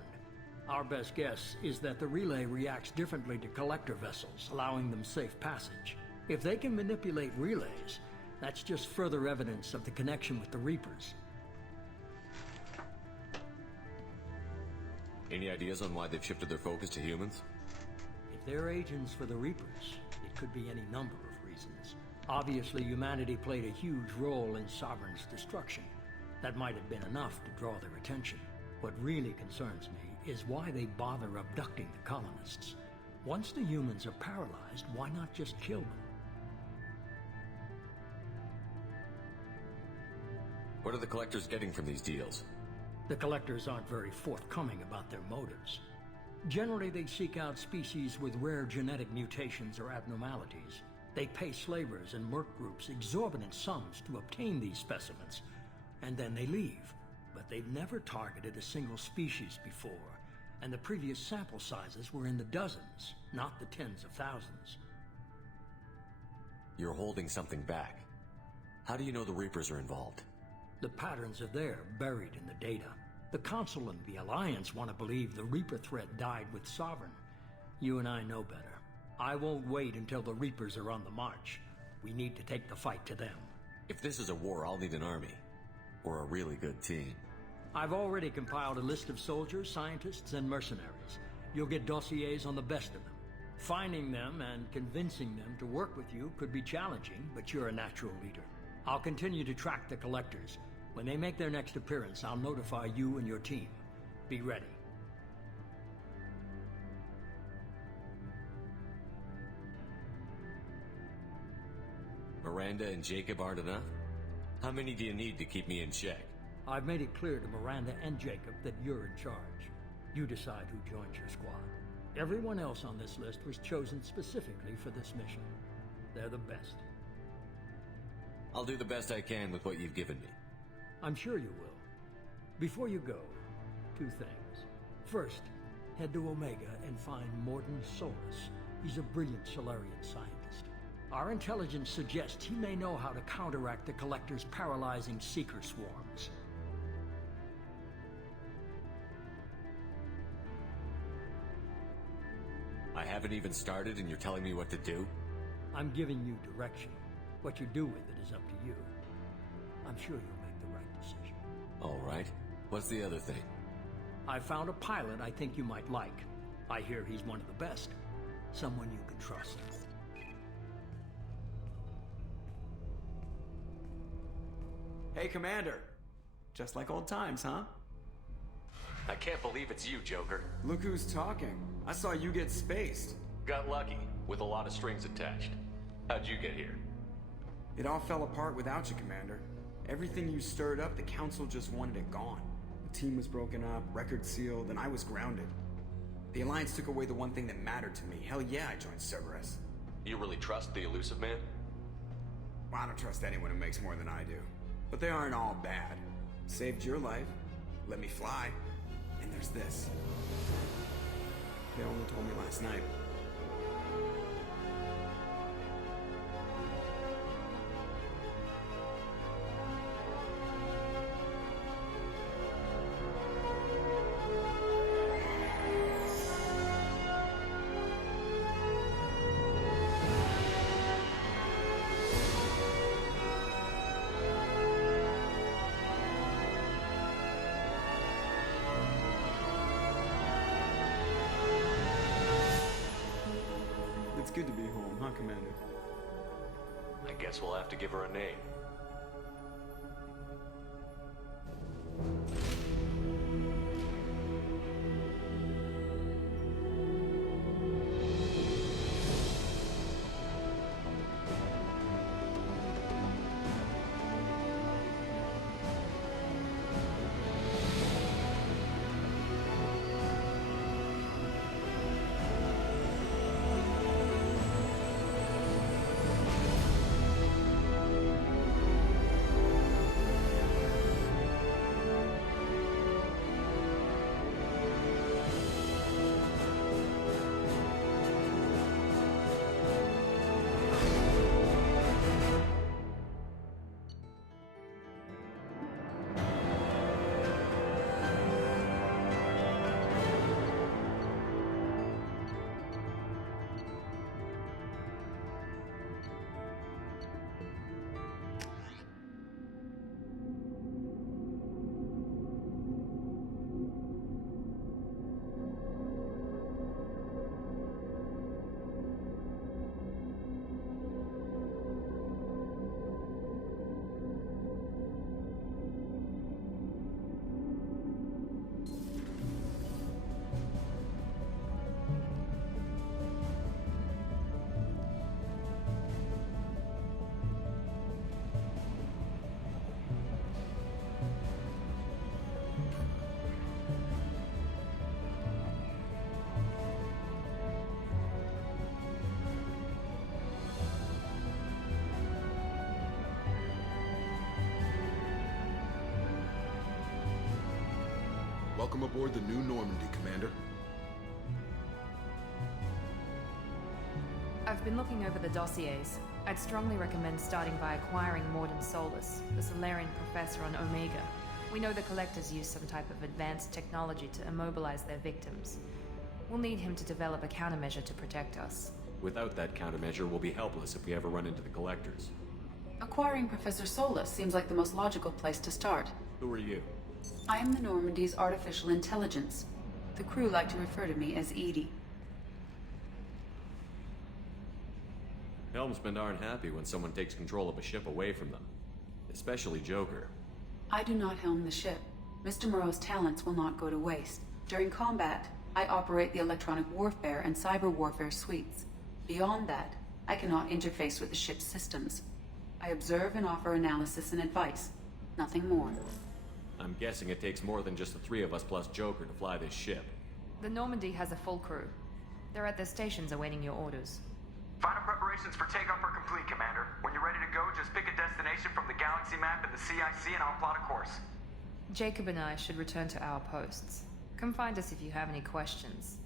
Our best guess is that the relay reacts differently to collector vessels, allowing them safe passage. If they can manipulate relays, that's just further evidence of the connection with the Reapers. Any ideas on why they've shifted their focus to humans? If they're agents for the Reapers, it could be any number of reasons. Obviously, humanity played a huge role in Sovereign's destruction. That might have been enough to draw their attention. What really concerns me is why they bother abducting the colonists. Once the humans are paralyzed, why not just kill them? What are the collectors getting from these deals? The collectors aren't very forthcoming about their motives. Generally, they seek out species with rare genetic mutations or abnormalities. They pay slavers and merc groups exorbitant sums to obtain these specimens, and then they leave. But they've never targeted a single species before, and the previous sample sizes were in the dozens, not the tens of thousands. You're holding something back. How do you know the Reapers are involved? The patterns are there, buried in the data. The Council and the Alliance want to believe the Reaper threat died with Sovereign. You and I know better. I won't wait until the Reapers are on the march. We need to take the fight to them. If this is a war, I'll need an army. Or a really good team. I've already compiled a list of soldiers, scientists, and mercenaries. You'll get dossiers on the best of them. Finding them and convincing them to work with you could be challenging, but you're a natural leader. I'll continue to track the collectors. When they make their next appearance, I'll notify you and your team. Be ready. Miranda and Jacob aren't enough? How many do you need to keep me in check? I've made it clear to Miranda and Jacob that you're in charge. You decide who joins your squad. Everyone else on this list was chosen specifically for this mission. They're the best. I'll do the best I can with what you've given me. I'm sure you will. Before you go, 2 things. First, head to Omega and find Mordin Solus. He's a brilliant Solarian scientist. Our intelligence suggests he may know how to counteract the Collector's paralyzing Seeker swarms. I haven't even started and you're telling me what to do? I'm giving you direction. What you do with it is up to you. I'm sure you'll make the right decision. All right. What's the other thing? I found a pilot I think you might like. I hear he's one of the best. Someone you can trust. Hey, Commander. Just like old times, huh? I can't believe it's you, Joker. Look who's talking. I saw you get spaced. Got lucky, with a lot of strings attached. How'd you get here? It all fell apart without you, Commander. Everything you stirred up, the Council just wanted it gone. The team was broken up, record sealed, and I was grounded. The Alliance took away the one thing that mattered to me. Hell yeah, I joined Cerberus. You really trust the Elusive Man? Well, I don't trust anyone who makes more than I do. But they aren't all bad. Saved your life, let me fly, and there's this. They only told me last night. It's good to be home, huh, Commander? I guess we'll have to give her a name. Welcome aboard the New Normandy, Commander. I've been looking over the dossiers. I'd strongly recommend starting by acquiring Mordin Solus, the Solarian professor on Omega. We know the Collectors use some type of advanced technology to immobilize their victims. We'll need him to develop a countermeasure to protect us. Without that countermeasure, we'll be helpless if we ever run into the Collectors. Acquiring Professor Solus seems like the most logical place to start. Who are you? I am the Normandy's artificial intelligence. The crew like to refer to me as Edie. Helmsmen aren't happy when someone takes control of a ship away from them. Especially Joker. I do not helm the ship. Mr. Moreau's talents will not go to waste. During combat, I operate the electronic warfare and cyber warfare suites. Beyond that, I cannot interface with the ship's systems. I observe and offer analysis and advice. Nothing more. I'm guessing it takes more than just the three of us plus Joker to fly this ship. The Normandy has a full crew. They're at their stations awaiting your orders. Final preparations for takeoff are complete, Commander. When you're ready to go, just pick a destination from the galaxy map in the CIC and I'll plot a course. Jacob and I should return to our posts. Come find us if you have any questions.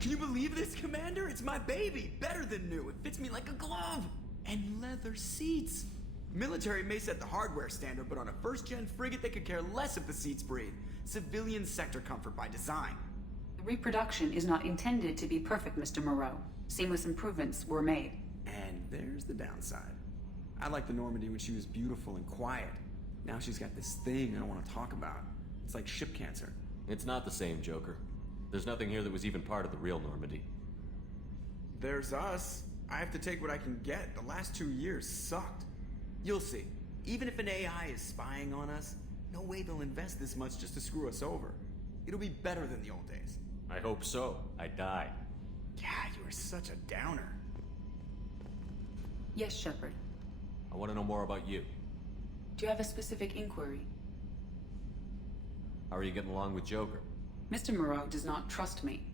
Can you believe this, Commander? It's my baby! Better than new. It fits me like a glove! And leather seats! Military may set the hardware standard, but on a first-gen frigate, they could care less if the seats breathe. Civilian sector comfort by design. The reproduction is not intended to be perfect, Mr. Moreau. Seamless improvements were made. And there's the downside. I liked the Normandy when she was beautiful and quiet. Now she's got this thing I don't want to talk about. It's like ship cancer. It's not the same, Joker. There's nothing here that was even part of the real Normandy. There's us. I have to take what I can get. The last 2 years sucked. You'll see. Even if an AI is spying on us, no way they'll invest this much just to screw us over. It'll be better than the old days. I hope so. I died. Yeah, you were such a downer. Yes, Shepard. I want to know more about you. Do you have a specific inquiry? How are you getting along with Joker? Mr. Moreau does not trust me.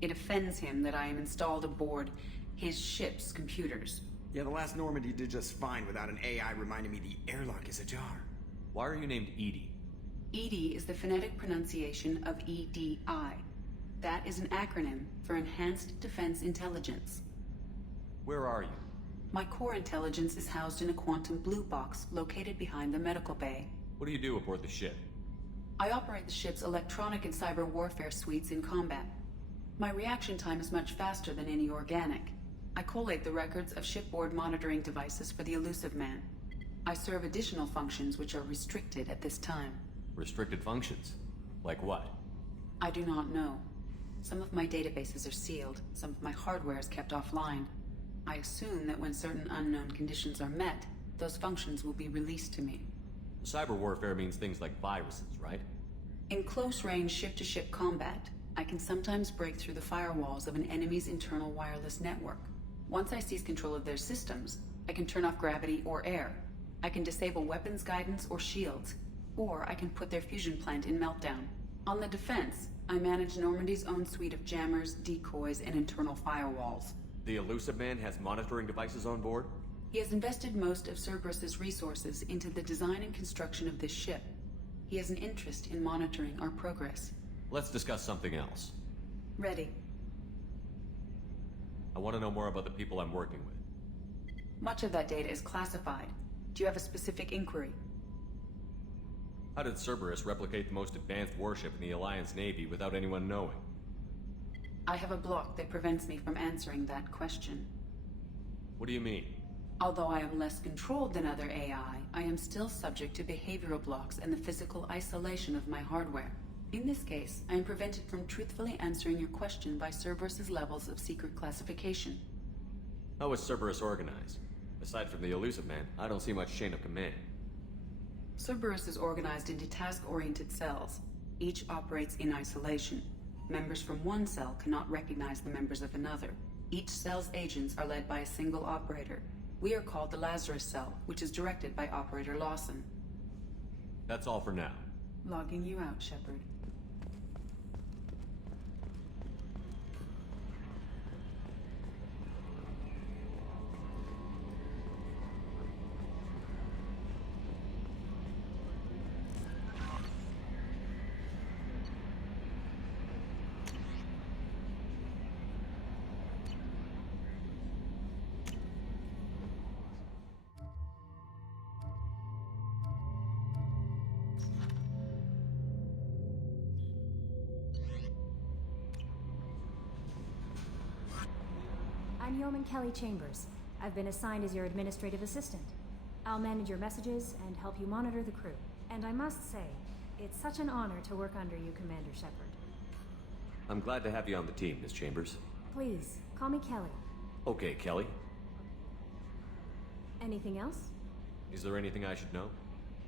It offends him that I am installed aboard his ship's computers. Yeah, the last Normandy did just fine without an AI reminding me the airlock is ajar. Why are you named Edie? EDI is the phonetic pronunciation of EDI. That is an acronym for Enhanced Defense Intelligence. Where are you? My core intelligence is housed in a quantum blue box located behind the medical bay. What do you do aboard the ship? I operate the ship's electronic and cyber warfare suites in combat. My reaction time is much faster than any organic. I collate the records of shipboard monitoring devices for the Elusive Man. I serve additional functions which are restricted at this time. Restricted functions? Like what? I do not know. Some of my databases are sealed, some of my hardware is kept offline. I assume that when certain unknown conditions are met, those functions will be released to me. Cyber warfare means things like viruses, right? In close-range ship-to-ship combat, I can sometimes break through the firewalls of an enemy's internal wireless network. Once I seize control of their systems, I can turn off gravity or air. I can disable weapons guidance or shields, or I can put their fusion plant in meltdown. On the defense, I manage Normandy's own suite of jammers, decoys, and internal firewalls. The Elusive Man has monitoring devices on board? He has invested most of Cerberus's resources into the design and construction of this ship. He has an interest in monitoring our progress. Let's discuss something else. Ready. I want to know more about the people I'm working with. Much of that data is classified. Do you have a specific inquiry? How did Cerberus replicate the most advanced warship in the Alliance Navy without anyone knowing? I have a block that prevents me from answering that question. What do you mean? Although I am less controlled than other AI, I am still subject to behavioral blocks and the physical isolation of my hardware. In this case, I am prevented from truthfully answering your question by Cerberus's levels of secret classification. How is Cerberus organized? Aside from the Elusive Man, I don't see much chain of command. Cerberus is organized into task-oriented cells. Each operates in isolation. Members from one cell cannot recognize the members of another. Each cell's agents are led by a single operator. We are called the Lazarus Cell, which is directed by Operator Lawson. That's all for now. Logging you out, Shepard. I'm Yeoman Kelly Chambers. I've been assigned as your administrative assistant. I'll manage your messages and help you monitor the crew. And I must say, it's such an honor to work under you, Commander Shepard. I'm glad to have you on the team, Miss Chambers. Please, call me Kelly. Okay, Kelly. Anything else? Is there anything I should know?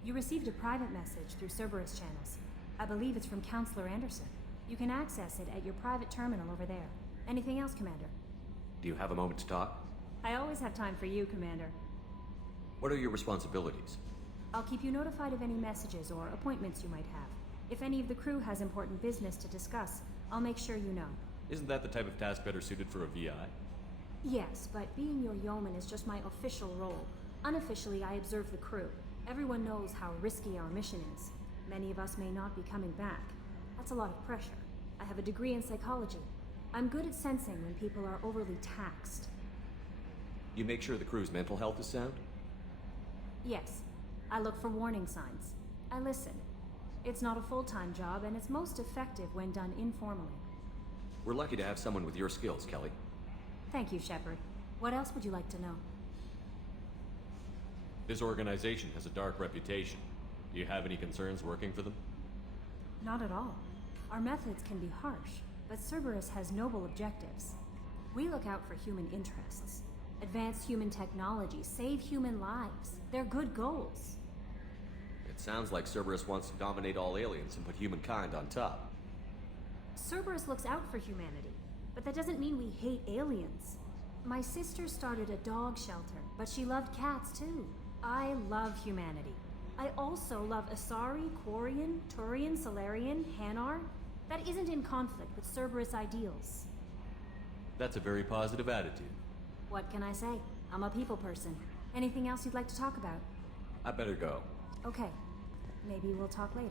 You received a private message through Cerberus channels. I believe it's from Counselor Anderson. You can access it at your private terminal over there. Anything else, Commander? Do you have a moment to talk? I always have time for you, Commander. What are your responsibilities? I'll keep you notified of any messages or appointments you might have. If any of the crew has important business to discuss, I'll make sure you know. Isn't that the type of task better suited for a VI? Yes, but being your yeoman is just my official role. Unofficially, I observe the crew. Everyone knows how risky our mission is. Many of us may not be coming back. That's a lot of pressure. I have a degree in psychology. I'm good at sensing when people are overly taxed. You make sure the crew's mental health is sound? Yes. I look for warning signs. I listen. It's not a full-time job, and it's most effective when done informally. We're lucky to have someone with your skills, Kelly. Thank you, Shepard. What else would you like to know? This organization has a dark reputation. Do you have any concerns working for them? Not at all. Our methods can be harsh, but Cerberus has noble objectives. We look out for human interests. Advance human technology, save human lives. They're good goals. It sounds like Cerberus wants to dominate all aliens and put humankind on top. Cerberus looks out for humanity, but that doesn't mean we hate aliens. My sister started a dog shelter, but she loved cats too. I love humanity. I also love Asari, Quarian, Turian, Salarian, Hanar. That isn't in conflict with Cerberus ideals. That's a very positive attitude. What can I say? I'm a people person. Anything else you'd like to talk about? I better go. Okay. Maybe we'll talk later.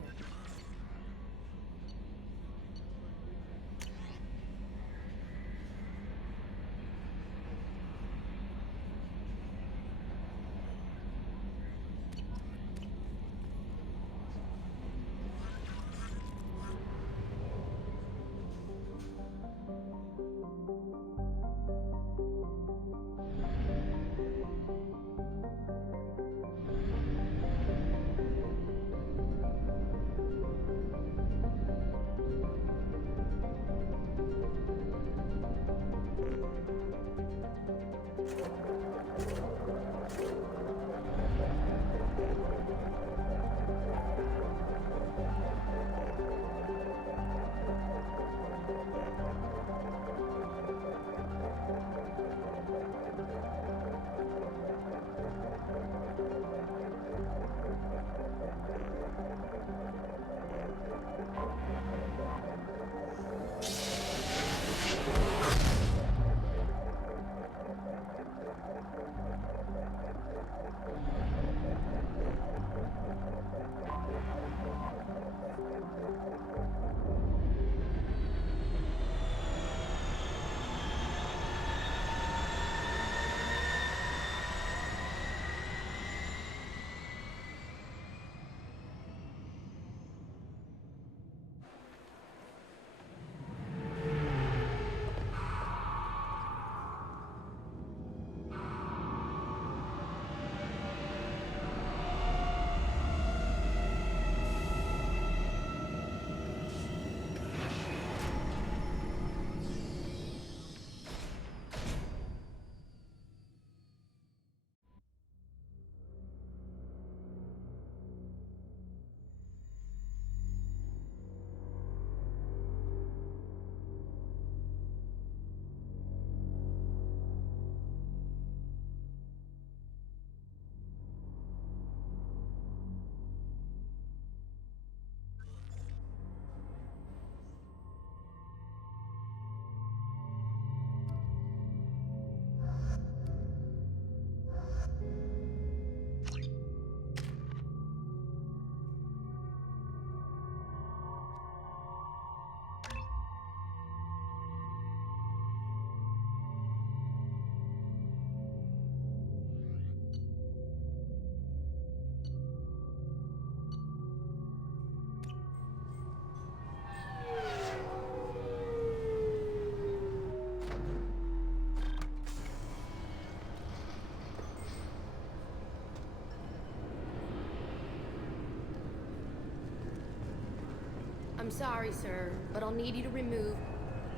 I'm sorry, sir, but I'll need you to remove...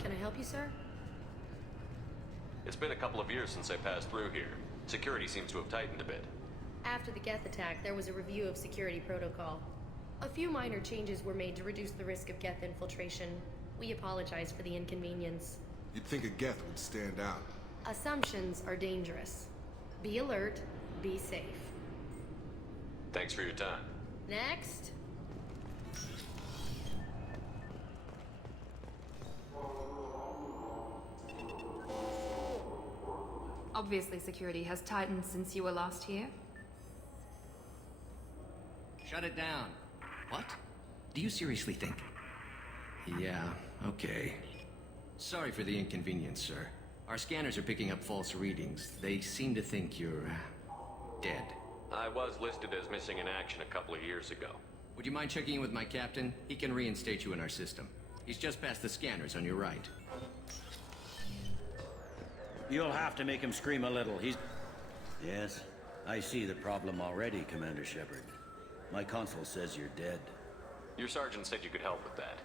Can I help you, sir? It's been a couple of years since I passed through here. Security seems to have tightened a bit. After the Geth attack, there was a review of security protocol. A few minor changes were made to reduce the risk of Geth infiltration. We apologize for the inconvenience. You'd think a Geth would stand out. Assumptions are dangerous. Be alert, be safe. Thanks for your time. Next. Obviously, security has tightened since you were last here. Shut it down. What? Do you seriously think? Yeah, okay. Sorry for the inconvenience, sir. Our scanners are picking up false readings. They seem to think you're... dead. I was listed as missing in action a couple of years ago. Would you mind checking in with my captain? He can reinstate you in our system. He's just past the scanners on your right. You'll have to make him scream a little. He's... Yes, I see the problem already, Commander Shepard. My console says you're dead. Your sergeant said you could help with that.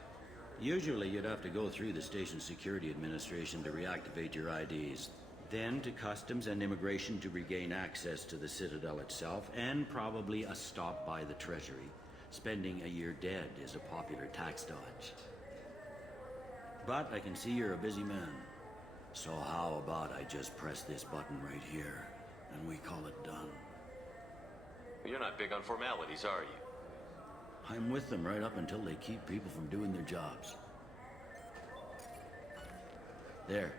Usually you'd have to go through the Station Security Administration to reactivate your IDs. Then to Customs and Immigration to regain access to the Citadel itself, and probably a stop by the Treasury. Spending a year dead is a popular tax dodge. But I can see you're a busy man. So how about I just press this button right here, and we call it done? You're not big on formalities, are you? I'm with them right up until they keep people from doing their jobs. There.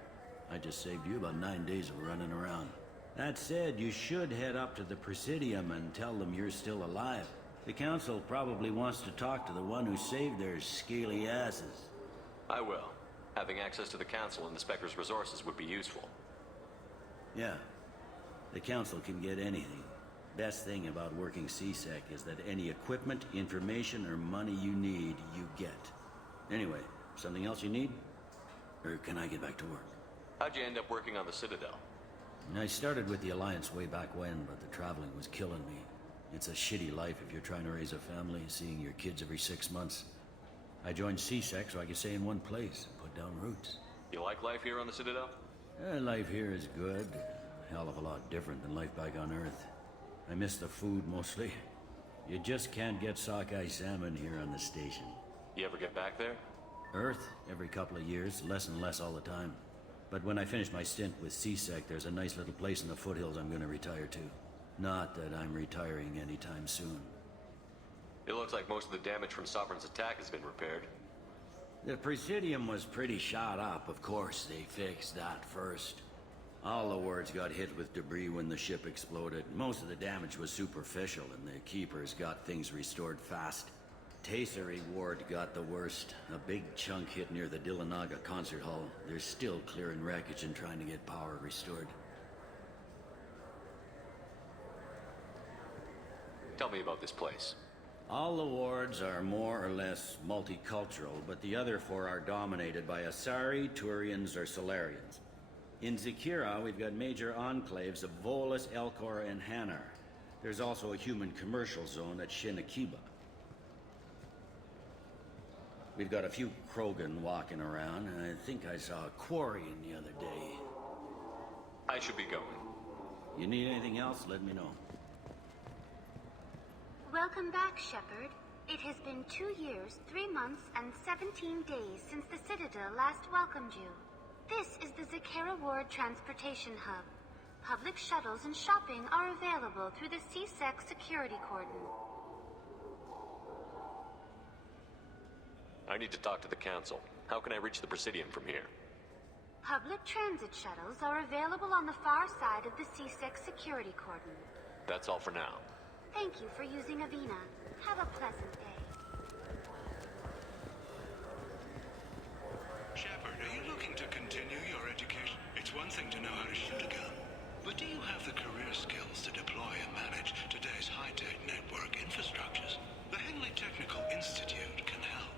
I just saved you about 9 days of running around. That said, you should head up to the Presidium and tell them you're still alive. The Council probably wants to talk to the one who saved their scaly asses. I will. Having access to the Council and the Spectre's resources would be useful. Yeah. The Council can get anything. Best thing about working C-Sec is that any equipment, information, or money you need, you get. Anyway, something else you need? Or can I get back to work? How'd you end up working on the Citadel? I started with the Alliance way back when, but the traveling was killing me. It's a shitty life if you're trying to raise a family, seeing your kids every 6 months. I joined C-Sec so I could stay in one place and put down roots. You like life here on the Citadel? Life here is good. A hell of a lot different than life back on Earth. I miss the food mostly. You just can't get sockeye salmon here on the station. You ever get back there? Earth, every couple of years, less and less all the time. But when I finish my stint with C-Sec, there's a nice little place in the foothills I'm gonna retire to. Not that I'm retiring anytime soon. It looks like most of the damage from Sovereign's attack has been repaired. The Presidium was pretty shot up, of course. They fixed that first. All the wards got hit with debris when the ship exploded. Most of the damage was superficial, and the Keepers got things restored fast. Tasery Ward got the worst. A big chunk hit near the Dillanaga concert hall. They're still clearing wreckage and trying to get power restored. Tell me about this place. All the wards are more or less multicultural, but the other 4 are dominated by Asari, Turians, or Solarians. In Zakira, we've got major enclaves of Volus, Elcor, and Hanar. There's also a human commercial zone at Shinakiba. We've got a few Krogan walking around, and I think I saw a Quarian the other day. I should be going. You need anything else, let me know. Welcome back, Shepard. It has been 2 years, 3 months, and 17 days since the Citadel last welcomed you. This is the Zakera Ward Transportation Hub. Public shuttles and shopping are available through the C-Sec security cordon. I need to talk to the Council. How can I reach the Presidium from here? Public transit shuttles are available on the far side of the C-Sec security cordon. That's all for now. Thank you for using Avina. Have a pleasant day. Shepard, are you looking to continue your education? It's one thing to know how to shoot a gun, but do you have the career skills to deploy and manage today's high-tech network infrastructures? The Henley Technical Institute can help.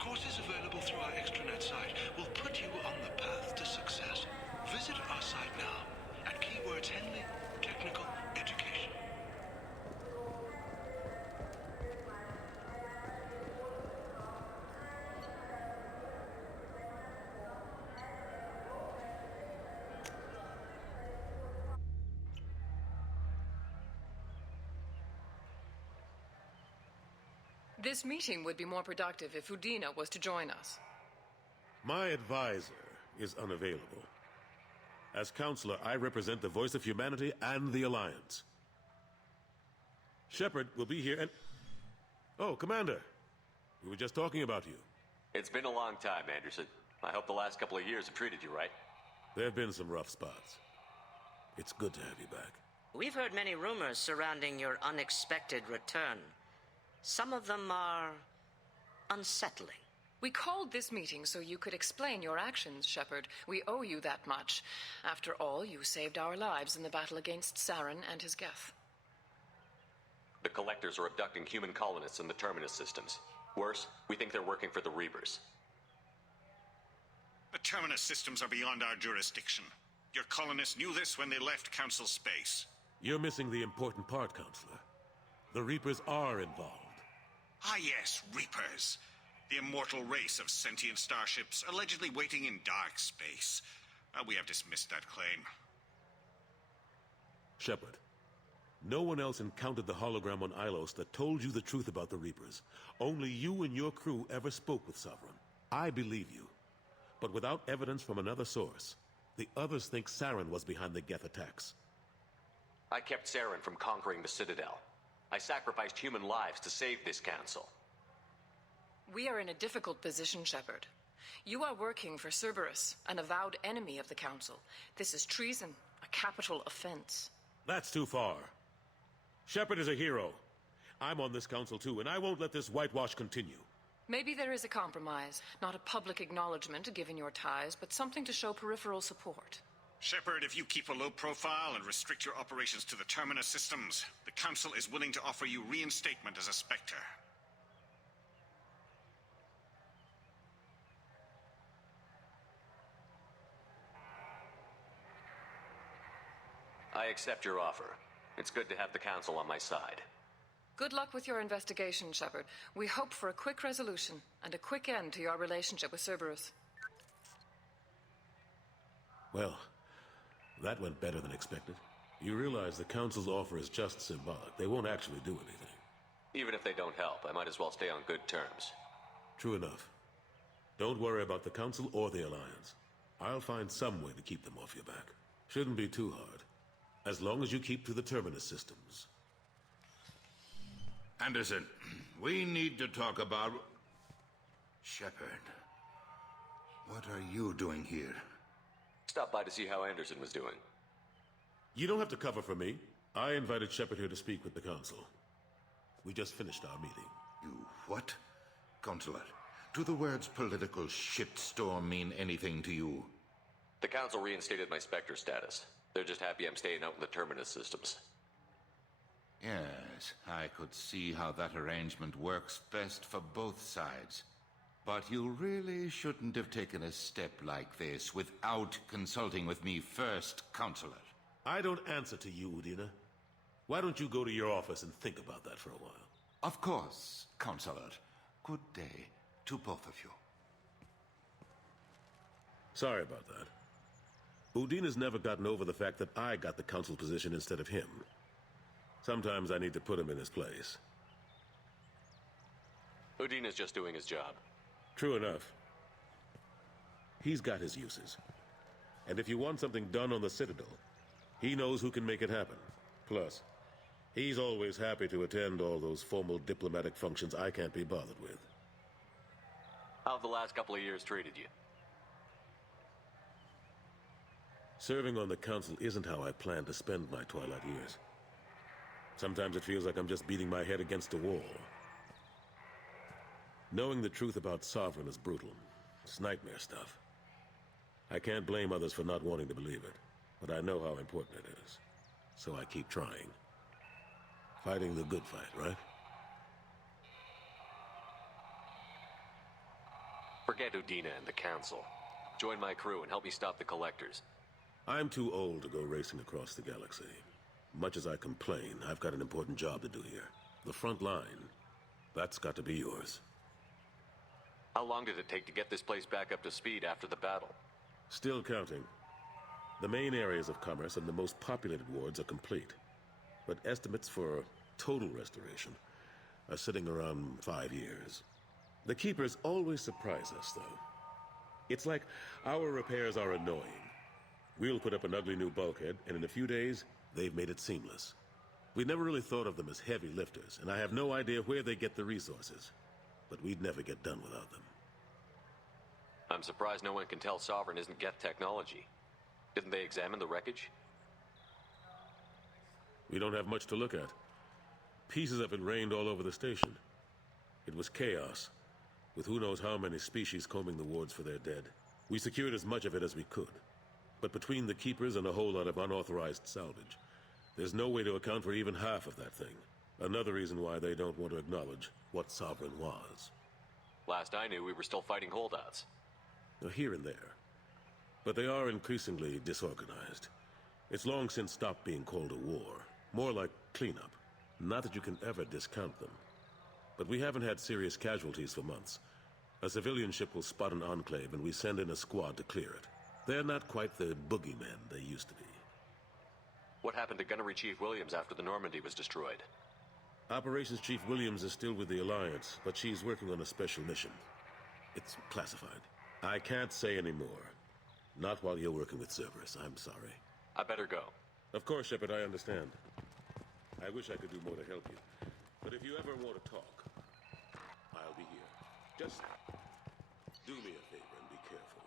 Courses available through our extranet site will put you on the path to success. Visit our site now at keywords Henley Technical Education. This meeting would be more productive if Udina was to join us. My advisor is unavailable. As counselor, I represent the voice of humanity and the Alliance. Shepard will be here and... Oh, Commander. We were just talking about you. It's been a long time, Anderson. I hope the last couple of years have treated you right. There have been some rough spots. It's good to have you back. We've heard many rumors surrounding your unexpected return. Some of them are unsettling. We called this meeting so you could explain your actions, Shepard. We owe you that much. After all, you saved our lives in the battle against Saren and his Geth. The Collectors are abducting human colonists in the Terminus systems. Worse, we think they're working for the Reapers. The Terminus systems are beyond our jurisdiction. Your colonists knew this when they left Council space. You're missing the important part, Counselor. The Reapers are involved. Ah yes, Reapers. The immortal race of sentient starships allegedly waiting in dark space. We have dismissed that claim. Shepard, no one else encountered the hologram on Ilos that told you the truth about the Reapers. Only you and your crew ever spoke with Sovereign. I believe you. But without evidence from another source, the others think Saren was behind the Geth attacks. I kept Saren from conquering the Citadel. I sacrificed human lives to save this council. We are in a difficult position, Shepard. You are working for Cerberus, an avowed enemy of the Council. This is treason, a capital offense. That's too far. Shepard is a hero. I'm on this council too, and I won't let this whitewash continue. Maybe there is a compromise. Not a public acknowledgement given your ties, but something to show peripheral support. Shepard, if you keep a low profile and restrict your operations to the Terminus systems, the Council is willing to offer you reinstatement as a Spectre. I accept your offer. It's good to have the Council on my side. Good luck with your investigation, Shepard. We hope for a quick resolution and a quick end to your relationship with Cerberus. Well, that went better than expected. You realize the Council's offer is just symbolic. They won't actually do anything. Even if they don't help, I might as well stay on good terms. True enough. Don't worry about the Council or the Alliance. I'll find some way to keep them off your back. Shouldn't be too hard. As long as you keep to the Terminus systems. Anderson, we need to talk about... Shepard. What are you doing here? Stop by to see how Anderson was doing. You don't have to cover for me. I invited Shepard here to speak with the Council. We just finished our meeting. You what? Counselor, do the words political shitstorm mean anything to you? The Council reinstated my Spectre status. They're just happy I'm staying out in the Terminus systems. Yes, I could see how that arrangement works best for both sides. But you really shouldn't have taken a step like this without consulting with me first, Counselor. I don't answer to you, Udina. Why don't you go to your office and think about that for a while? Of course, Counselor. Good day to both of you. Sorry about that. Udina's never gotten over the fact that I got the Council position instead of him. Sometimes I need to put him in his place. Udina's just doing his job. True enough. He's got his uses. And if you want something done on the Citadel, he knows who can make it happen. Plus, he's always happy to attend all those formal diplomatic functions I can't be bothered with. How have the last couple of years treated you? Serving on the Council isn't how I plan to spend my twilight years. Sometimes it feels like I'm just beating my head against a wall. Knowing the truth about Sovereign is brutal. It's nightmare stuff. I can't blame others for not wanting to believe it, but I know how important it is. So I keep trying. Fighting the good fight, right? Forget Udina and the Council. Join my crew and help me stop the Collectors. I'm too old to go racing across the galaxy. Much as I complain, I've got an important job to do here. The front line, that's got to be yours. How long did it take to get this place back up to speed after the battle? Still counting. The main areas of commerce and the most populated wards are complete. But estimates for total restoration are sitting around 5 years. The Keepers always surprise us, though. It's like our repairs are annoying. We'll put up an ugly new bulkhead, and in a few days, they've made it seamless. We never really thought of them as heavy lifters, and I have no idea where they get the resources. But we'd never get done without them. I'm surprised no one can tell Sovereign isn't Geth technology. Didn't they examine the wreckage? We don't have much to look at. Pieces of it rained all over the station. It was chaos, with who knows how many species combing the wards for their dead. We secured as much of it as we could. But between the Keepers and a whole lot of unauthorized salvage, there's no way to account for even half of that thing. Another reason why they don't want to acknowledge what Sovereign was. Last I knew, we were still fighting holdouts. Here and there. But they are increasingly disorganized. It's long since stopped being called a war. More like cleanup. Not that you can ever discount them. But we haven't had serious casualties for months. A civilian ship will spot an enclave and we send in a squad to clear it. They're not quite the boogeymen they used to be. What happened to Gunnery Chief Williams after the Normandy was destroyed? Operations Chief Williams is still with the Alliance, but she's working on a special mission. It's classified. I can't say any more. Not while you're working with Cerberus, I'm sorry. I better go. Of course, Shepard, I understand. I wish I could do more to help you. But if you ever want to talk, I'll be here. Just do me a favor and be careful.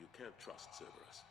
You can't trust Cerberus.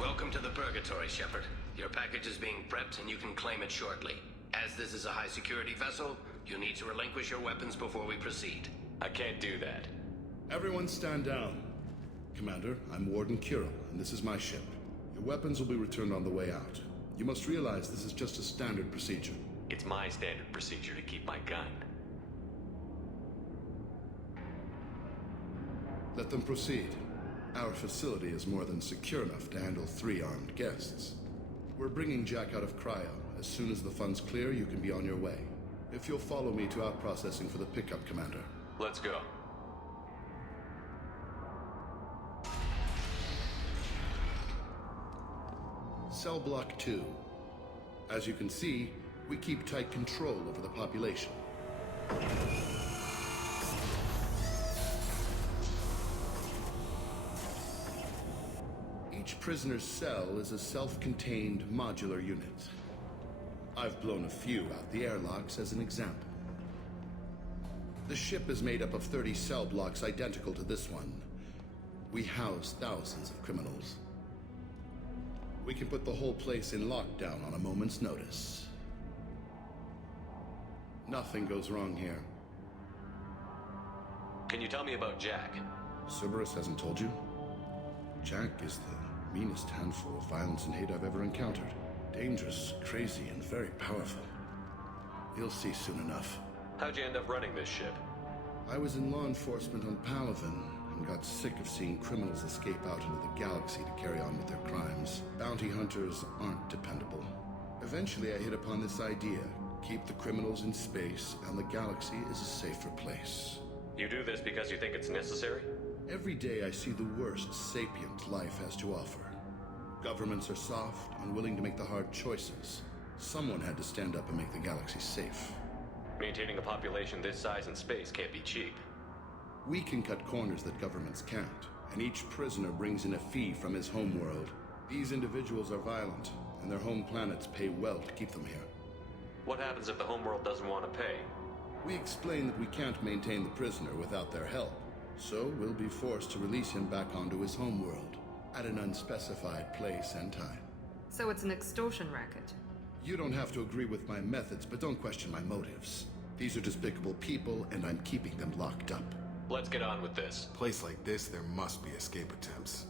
Welcome to the Purgatory, Shepard. Your package is being prepped and you can claim it shortly. As this is a high-security vessel, you need to relinquish your weapons before we proceed. I can't do that. Everyone stand down. Commander, I'm Warden Kirill, and this is my ship. Your weapons will be returned on the way out. You must realize this is just a standard procedure. It's my standard procedure to keep my gun. Let them proceed. Our facility is more than secure enough to handle 3 armed guests. We're bringing Jack out of cryo. As soon as the funds clear, you can be on your way. If you'll follow me to out-processing for the pickup, Commander. Let's go. Cell Block 2. As you can see, we keep tight control over the population. Each prisoner's cell is a self-contained modular unit. I've blown a few out the airlocks as an example. The ship is made up of 30 cell blocks identical to this one. We house thousands of criminals. We can put the whole place in lockdown on a moment's notice. Nothing goes wrong here. Can you tell me about Jack? Cerberus hasn't told you? Jack is the meanest handful of violence and hate I've ever encountered. Dangerous, crazy, and very powerful. You'll see soon enough. How'd you end up running this ship? I was in law enforcement on Palaven and got sick of seeing criminals escape out into the galaxy to carry on with their crimes. Bounty hunters aren't dependable. Eventually I hit upon this idea. Keep the criminals in space, and the galaxy is a safer place. You do this because you think it's necessary? Every day I see the worst sapient life has to offer. Governments are soft, unwilling to make the hard choices. Someone had to stand up and make the galaxy safe. Maintaining a population this size in space can't be cheap. We can cut corners that governments can't, and each prisoner brings in a fee from his homeworld. These individuals are violent, and their home planets pay well to keep them here. What happens if the homeworld doesn't want to pay? We explain that we can't maintain the prisoner without their help, so we'll be forced to release him back onto his homeworld, at an unspecified place and time. So it's an extortion racket. You don't have to agree with my methods, but don't question my motives. These are despicable people, and I'm keeping them locked up. Let's get on with this. A place like this, there must be escape attempts.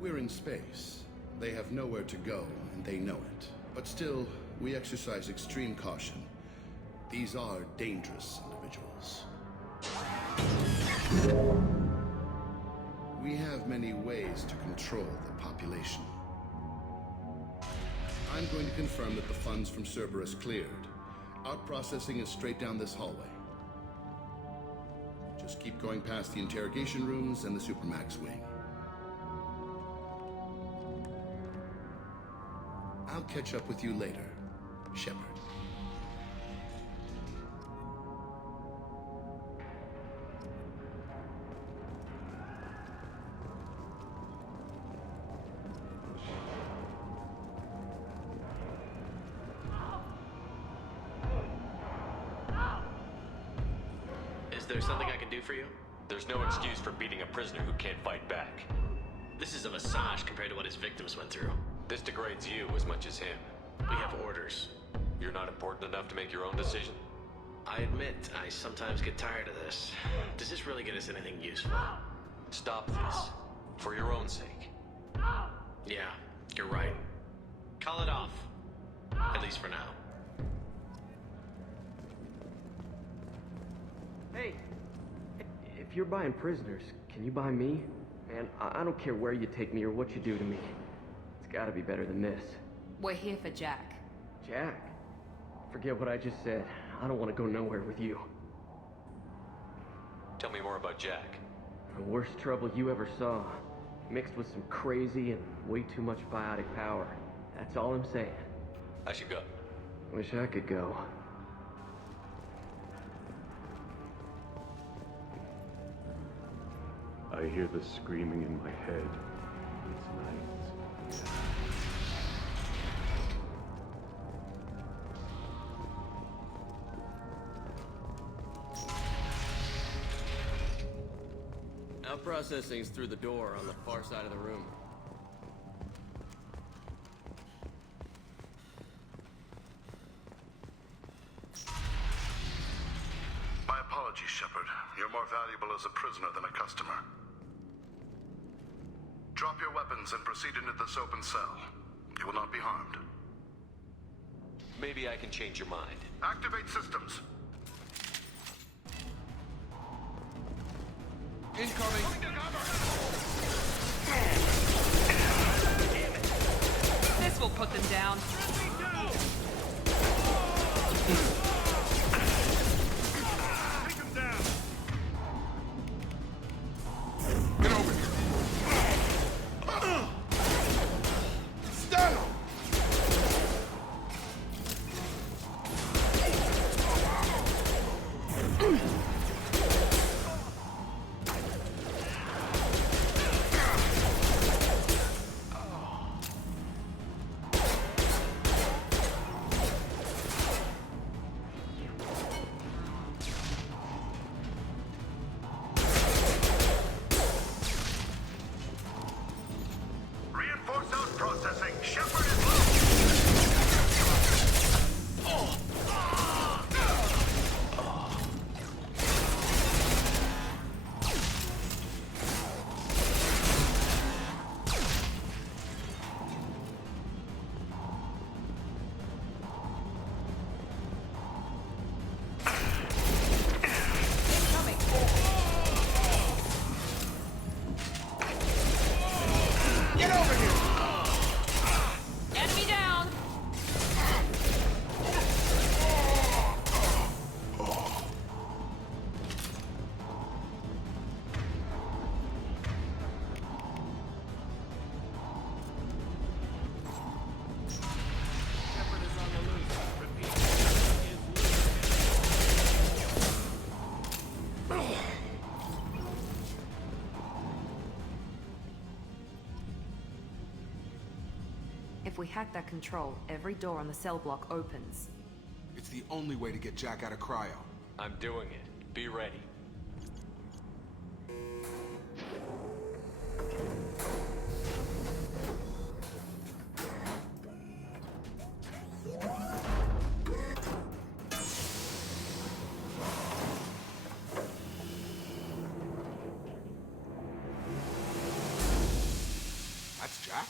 We're in space. They have nowhere to go, and they know it. But still, we exercise extreme caution. These are dangerous individuals. We have many ways to control the population. I'm going to confirm that the funds from Cerberus cleared. Out-processing is straight down this hallway. Just keep going past the interrogation rooms and the Supermax wing. I'll catch up with you later, Shepard. Is there something I can do for you? There's no excuse for beating a prisoner who can't fight back. This is a massage compared to what his victims went through. This degrades you as much as him. We have orders. You're not important enough to make your own decision? I admit, I sometimes get tired of this. Does this really get us anything useful? Stop this. For your own sake. Yeah, you're right. Call it off. At least for now. Hey, if you're buying prisoners, can you buy me? Man, I don't care where you take me or what you do to me. It's gotta be better than this. We're here for Jack. Jack? Forget what I just said. I don't want to go nowhere with you. Tell me more about Jack. The worst trouble you ever saw. Mixed with some crazy and way too much biotic power. That's all I'm saying. I should go. Wish I could go. I hear the screaming in my head. It's night. Out-processing's through the door on the far side of the room. My apologies, Shepard. You're more valuable as a prisoner than a customer. Drop your weapons and proceed into this open cell. You will not be harmed. Maybe I can change your mind. Activate systems. Incoming! This will put them down. Get over here! Stun him! Reinforce out processing. Shepard is Get over here! Enemy down! If we hack that control, every door on the cell block opens. It's the only way to get Jack out of cryo. I'm doing it. Be ready. That's Jack?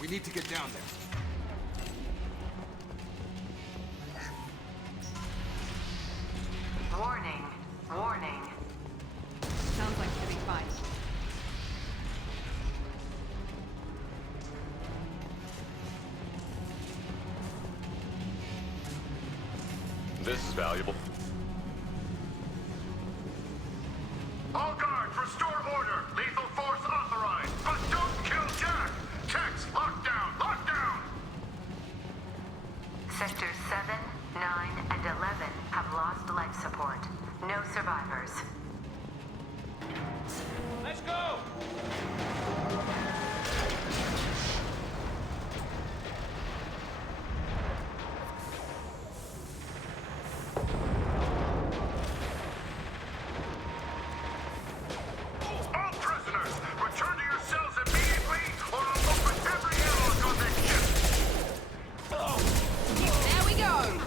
We need to get down there. Warning. Warning. Sounds like it'll be fine. This is valuable. all guards, restore order. Lethal force authorized, but don't kill Jack. Techs, lock down, lock down. Sectors 7, 9, and 11 have lost life support. No survivors. Let's go. All prisoners, return to your cells immediately, or I'll open every airlock on this ship. There we go!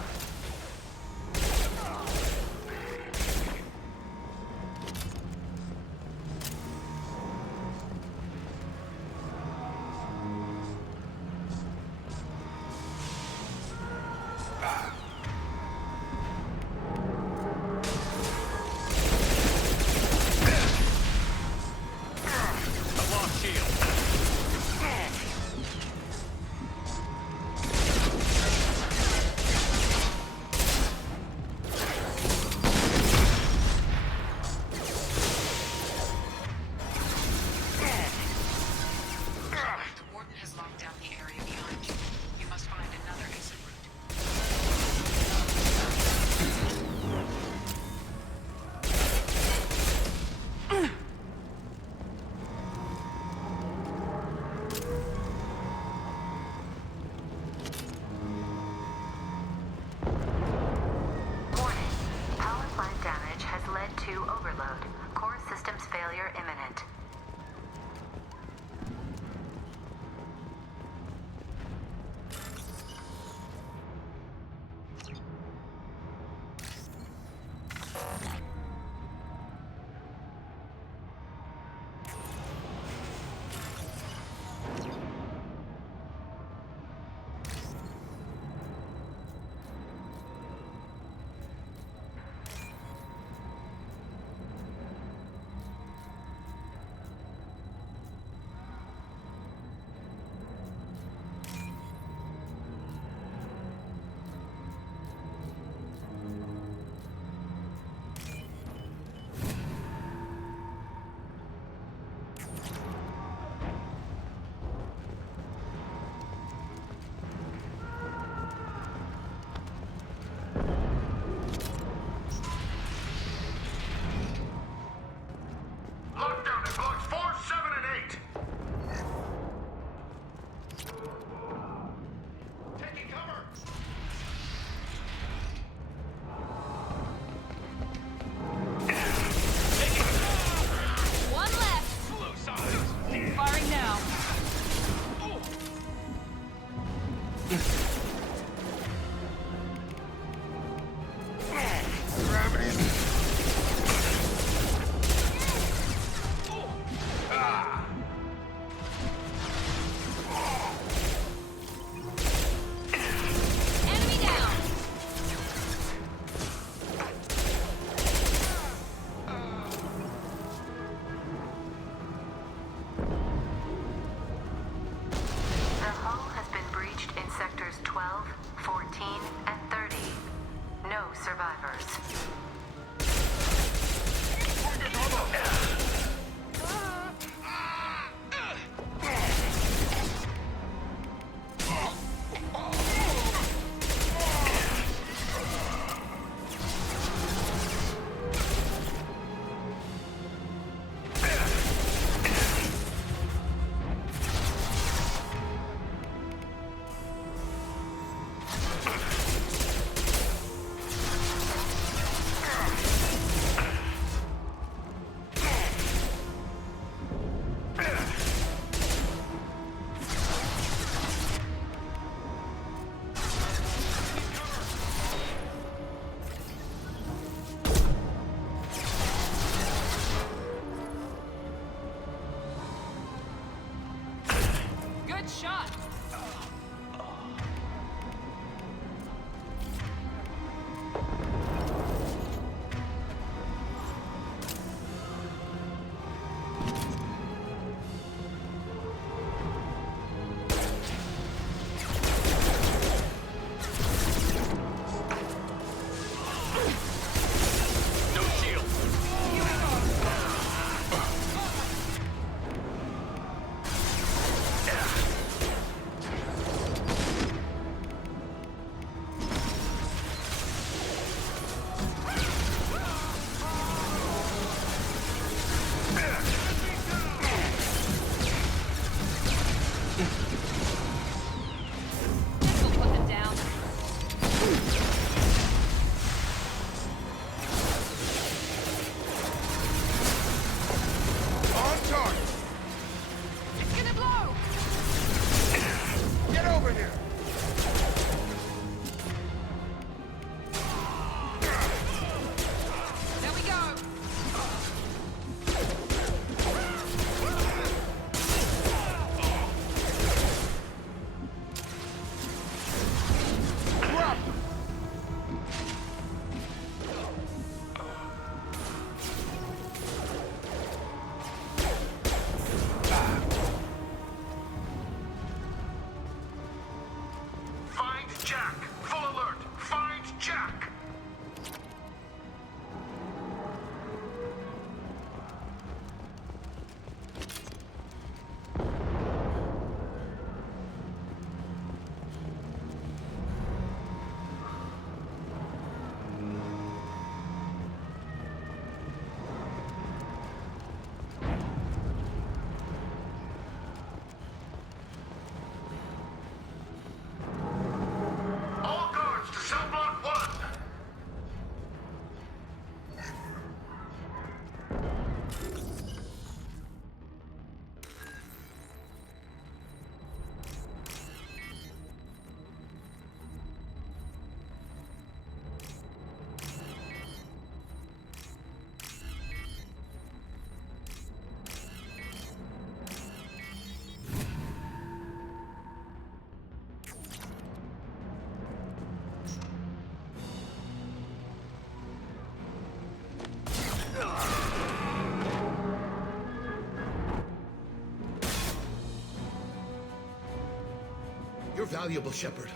valuable, Shepard.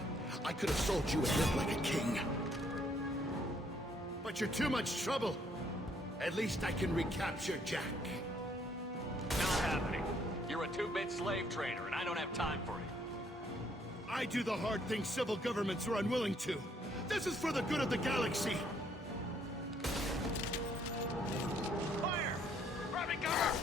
I could have sold you and lived like a king. But you're too much trouble. At least I can recapture Jack. Not happening. You're a two-bit slave trader, and I don't have time for it. I do the hard things civil governments are unwilling to. This is for the good of the galaxy. Fire! Grabbing cover!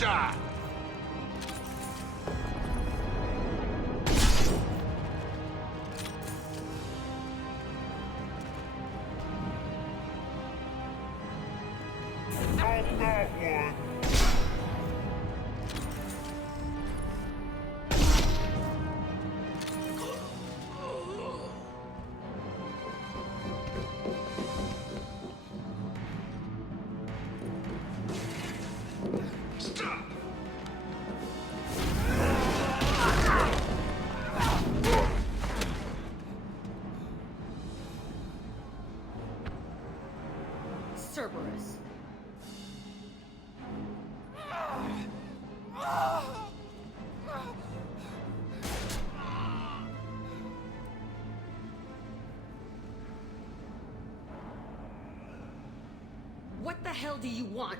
Shot! Not that one! Cerberus. What the hell do you want?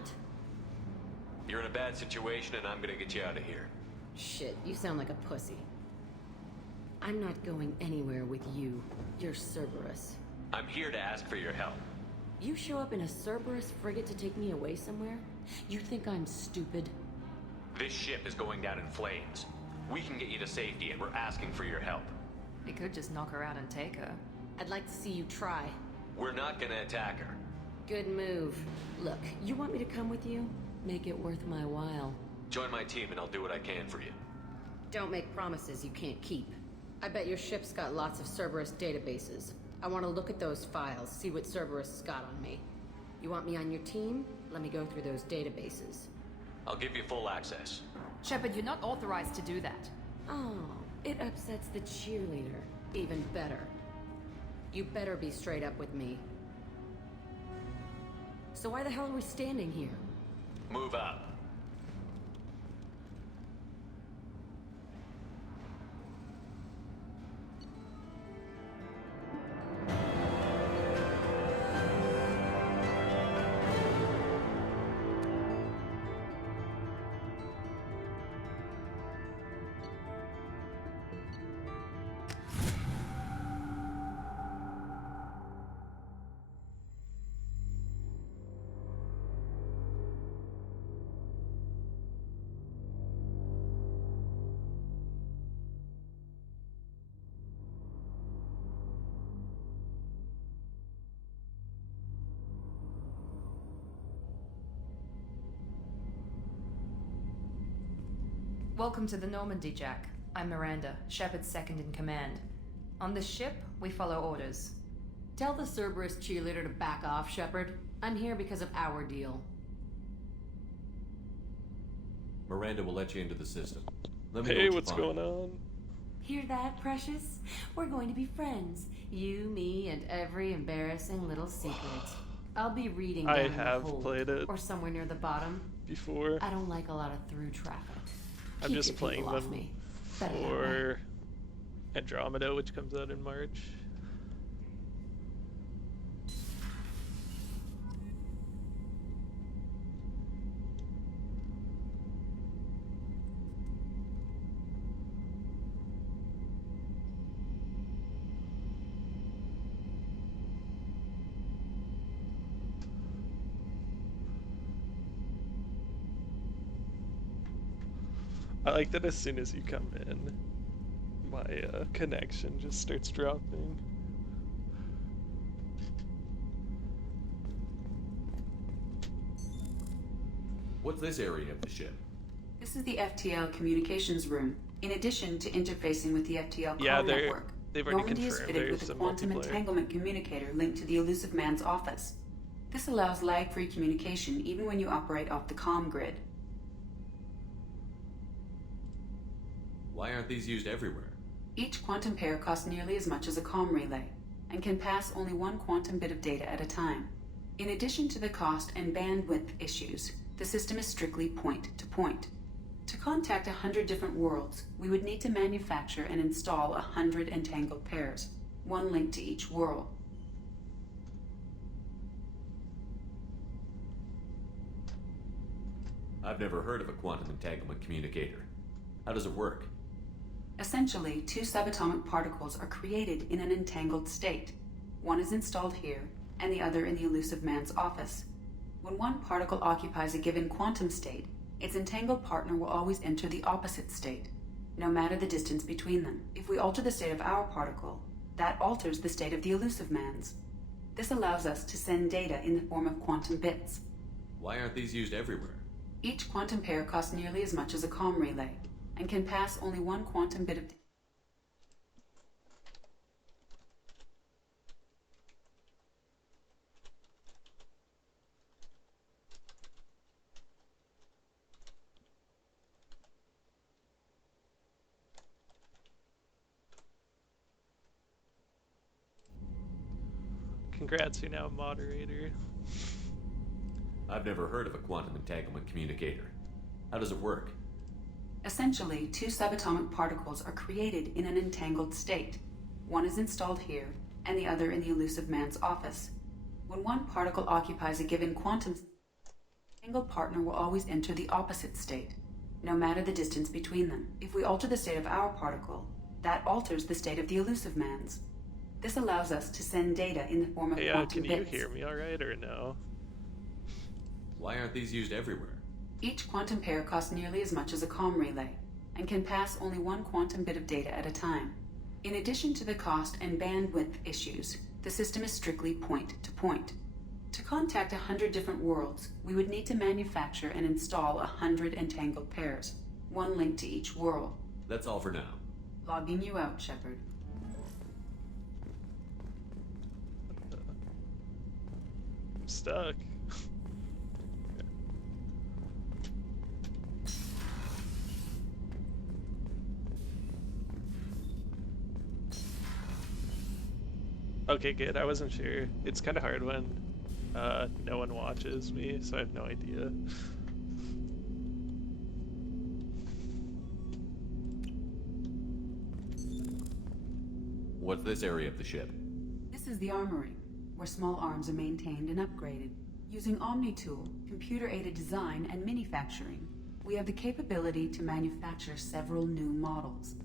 You're in a bad situation, and I'm gonna get you out of here. Shit, you sound like a pussy. I'm not going anywhere with you. You're Cerberus. I'm here to ask for your help. You show up in a Cerberus frigate to take me away somewhere? You think I'm stupid? This ship is going down in flames. We can get you to safety, and we're asking for your help. We could just knock her out and take her. I'd like to see you try. We're not gonna attack her. Good move. Look, you want me to come with you? Make it worth my while. Join my team, and I'll do what I can for you. Don't make promises you can't keep. I bet your ship's got lots of Cerberus databases. I want to look at those files, see what Cerberus got on me. You want me on your team? Let me go through those databases. I'll give you full access. Shepard, you're not authorized to do that. Oh, it upsets the cheerleader. Even better. You better be straight up with me. So why the hell are we standing here? Move up. Welcome to the Normandy, Jack. I'm Miranda, Shepard's second in command. On this ship, we follow orders. Tell the Cerberus cheerleader to back off, Shepard. I'm here because of our deal. Miranda will let you into the system. Let me know Hey, what you what's find. going on? Hear that, Precious? We're going to be friends. You, me, and every embarrassing little secret. I'll be reading down I in the have hold, played it or somewhere near the bottom. Before. I don't like a lot of through traffic. I'm Keep just your people playing off them me. Better that way. for Andromeda, which comes out in March. I like that as soon as you come in, my connection just starts dropping. What's this area of the ship? This is the FTL communications room. In addition to interfacing with the FTL Yeah, call network, they've already Normandy is confirmed fitted with there's a a quantum multiplayer. entanglement communicator linked to the Elusive Man's office. This allows lag-free communication even when you operate off the comm grid. Why aren't these used everywhere? Each quantum pair costs nearly as much as a comm relay, and can pass only one quantum bit of data at a time. In addition to the cost and bandwidth issues, the system is strictly point-to-point. To contact 100 different worlds, we would need to manufacture and install 100 entangled pairs, one linked to each world. I've never heard of a quantum entanglement communicator. How does it work? Essentially, two subatomic particles are created in an entangled state. One is installed here, and the other in the Elusive Man's office. When one particle occupies a given quantum state, its entangled partner will always enter the opposite state, no matter the distance between them. If we alter the state of our particle, that alters the state of the Elusive Man's. This allows us to send data in the form of quantum bits. Why aren't these used everywhere? Each quantum pair costs nearly as much as a comm relay, and can pass only one quantum bit of data. Congrats, you're now a moderator. I've never heard of a quantum entanglement communicator. How does it work? Essentially, two subatomic particles are created in an entangled state. One is installed here, and the other in the Elusive Man's office. When one particle occupies a given quantum state, the entangled partner will always enter the opposite state, no matter the distance between them. If we alter the state of our particle, that alters the state of the Elusive Man's. This allows us to send data in the form of Hey, quantum can you bits. hear me alright or no? Why aren't these used everywhere? Each quantum pair costs nearly as much as a comm relay, and can pass only one quantum bit of data at a time. In addition to the cost and bandwidth issues, the system is strictly point-to-point. To contact 100 different worlds, we would need to manufacture and install 100 entangled pairs, one linked to each world. That's all for now. Logging you out, Shepard. I'm stuck. Okay, good. I wasn't sure. It's kind of hard when no one watches me, so I have no idea. What's this area of the ship? This is the armory, where small arms are maintained and upgraded. Using OmniTool, computer-aided design, and manufacturing, we have the capability to manufacture several new models.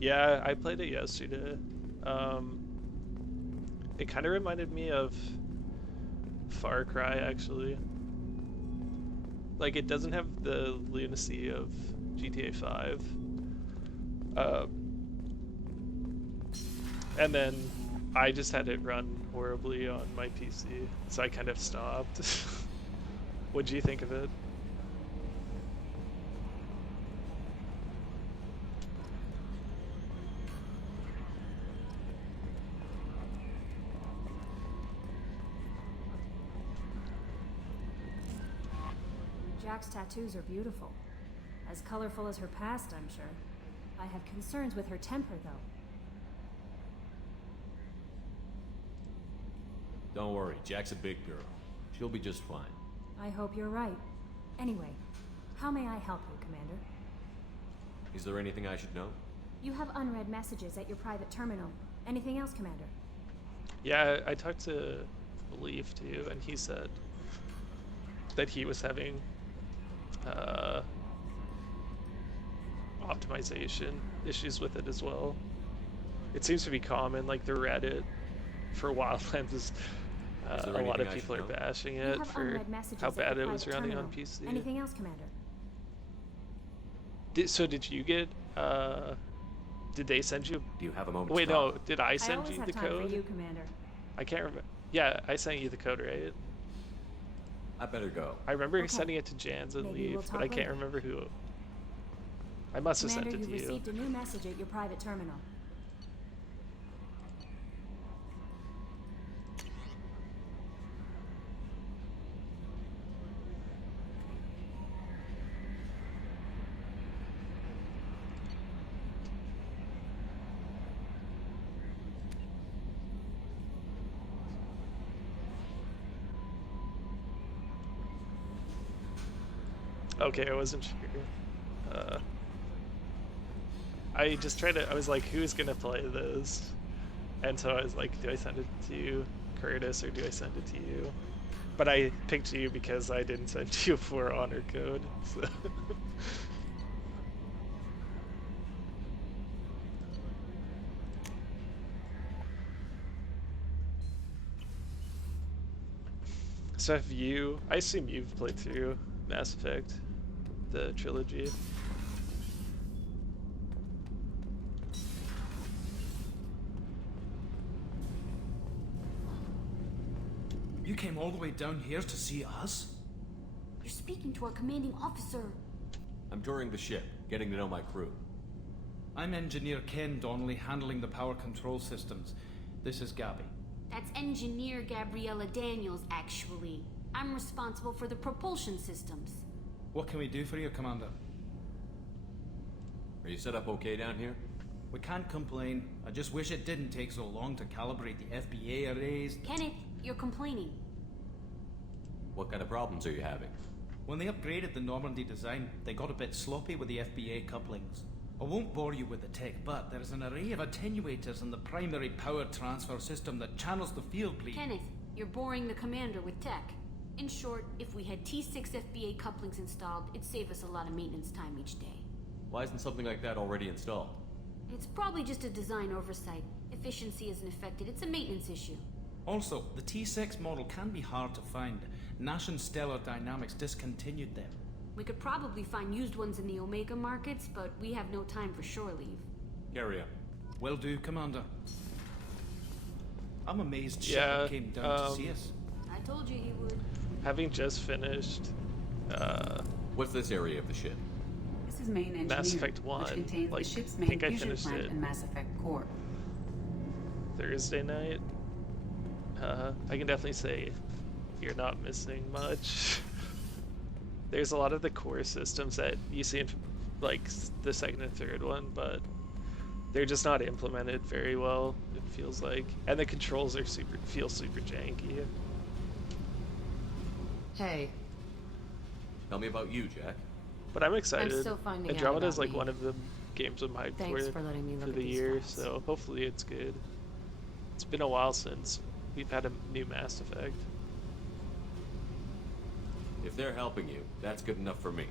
Yeah, I played it yesterday. It kind of reminded me of Far Cry, actually. Like, it doesn't have the lunacy of GTA 5. And then I just had it run horribly on my PC, so I kind of stopped. What'd you think of it? Jack's tattoos are beautiful. As colorful as her past, I'm sure. I have concerns with her temper, though. Don't worry, Jack's a big girl. She'll be just fine. I hope you're right. Anyway, how may I help you, Commander? Is there anything I should know? You have unread messages at your private terminal. Anything else, Commander? Yeah, I talked to Leaf too, and he said that he was having optimization issues with it as well. It seems to be common, like the Reddit for Wildlands is a lot of people are bashing it for how bad it was running on PC. Anything else, Commander? So did you get did they send you? Do you have a moment? Wait, no, did I send you the I always have code? time for you, Commander. I can't remember. Yeah, I sent you the code, right? I better go. I remember sending it to Jans and Maybe Leaf, we'll but I talk can't later. remember who. I must have Commander, sent it to you've you. received a new message at your private terminal. Okay, I wasn't sure. I just tried to. I was like, who's gonna play this? And so I was like, do I send it to Curtis or do I send it to you? But I picked you because I didn't send you for honor code. So. So have you? I assume you've played through Mass Effect, the trilogy. You came all the way down here to see us? You're speaking to our commanding officer. I'm touring the ship, getting to know my crew. I'm Engineer Ken Donnelly, handling the power control systems. This is Gabby. That's Engineer Gabriella Daniels, actually. I'm responsible for the propulsion systems. What can we do for you, Commander? Are you set up okay down here? We can't complain. I just wish it didn't take so long to calibrate the FBA arrays. Kenneth, you're complaining. What kind of problems are you having? When they upgraded the Normandy design, they got a bit sloppy with the FBA couplings. I won't bore you with the tech, but there's an array of attenuators in the primary power transfer system that channels the field bleed. Kenneth, you're boring the commander with tech. In short, if we had T6 FBA couplings installed, it'd save us a lot of maintenance time each day. Why isn't something like that already installed? It's probably just a design oversight. Efficiency isn't affected, it's a maintenance issue. Also, the T6 model can be hard to find. Nash and Stellar Dynamics discontinued them. We could probably find used ones in the Omega markets, but we have no time for shore leave. Carry on. Will do, Commander. I'm amazed Shepard came down to see us. I told you he would. Having just finished, what's this area of the ship? This is main engineering, Mass Effect 1. which contains Like, the ship's I main think I fusion finished plant it and Mass Effect core. Thursday night. I can definitely say you're not missing much. There's a lot of the core systems that you see in like the second and third one, but they're just not implemented very well, it feels like. And the controls are feel super janky. Hey. Tell me about you, Jack. But I'm excited. I'm still finding out Andromeda is about like me. one of the games I'm hyped Thanks for for letting me look for at the these year, files. so hopefully it's good. It's been a while since we've had a new Mass Effect. If they're helping you, that's good enough for me.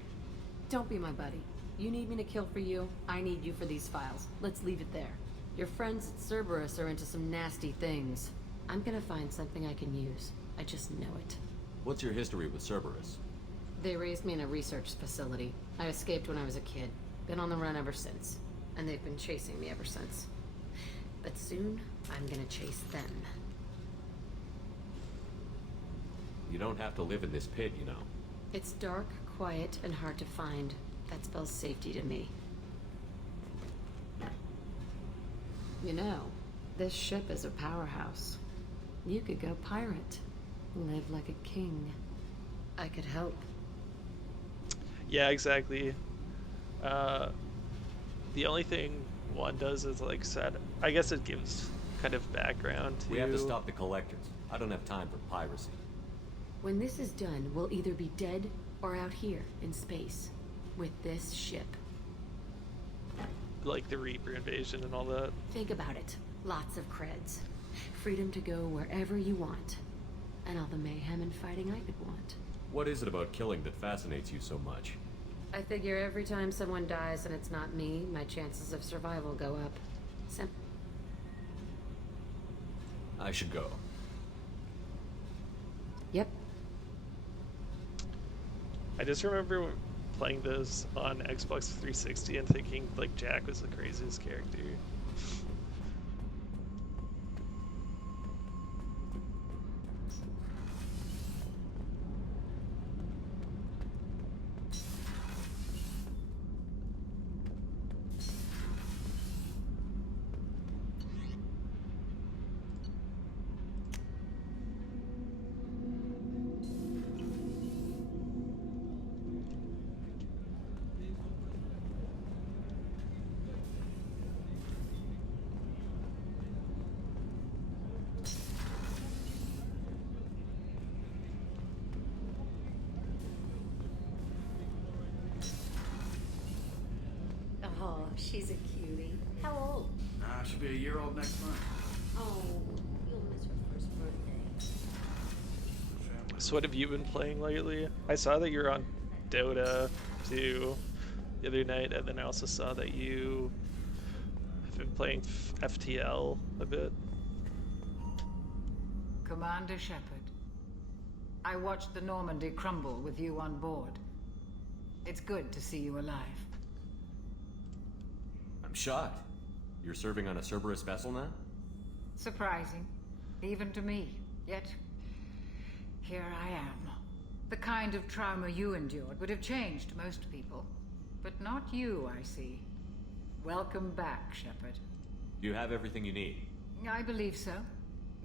Don't be my buddy. You need me to kill for you, I need you for these files. Let's leave it there. Your friends at Cerberus are into some nasty things. I'm gonna find something I can use. I just know it. What's your history with Cerberus? They raised me in a research facility. I escaped when I was a kid. Been on the run ever since. And they've been chasing me ever since. But soon, I'm gonna chase them. You don't have to live in this pit, you know. It's dark, quiet, and hard to find. That spells safety to me. You know, this ship is a powerhouse. You could go pirate. Live like a king. I could help. Yeah, exactly. The only thing one does is like said, I guess it gives kind of background to... We have to stop the collectors. I don't have time for piracy. When this is done, we'll either be dead or out here in space with this ship. Like the Reaper invasion and all that. Think about it. Lots of creds. Freedom to go wherever you want. And all the mayhem and fighting I could want. What is it about killing that fascinates you so much? I figure every time someone dies and it's not me, my chances of survival go up. I should go. Yep. I just remember playing this on Xbox 360 and thinking like Jack was the craziest character. Oh, she's a cutie. How old? She'll be a year old next month. Oh, you'll miss her first birthday. So what have you been playing lately? I saw that you're on Dota 2 the other night, and then I also saw that you have been playing FTL a bit. Commander Shepard, I watched the Normandy crumble with you on board. It's good to see you alive. I'm shocked. You're serving on a Cerberus vessel now? Surprising, even to me. Yet, here I am. The kind of trauma you endured would have changed most people. But not you, I see. Welcome back, Shepard. You have everything you need. I believe so.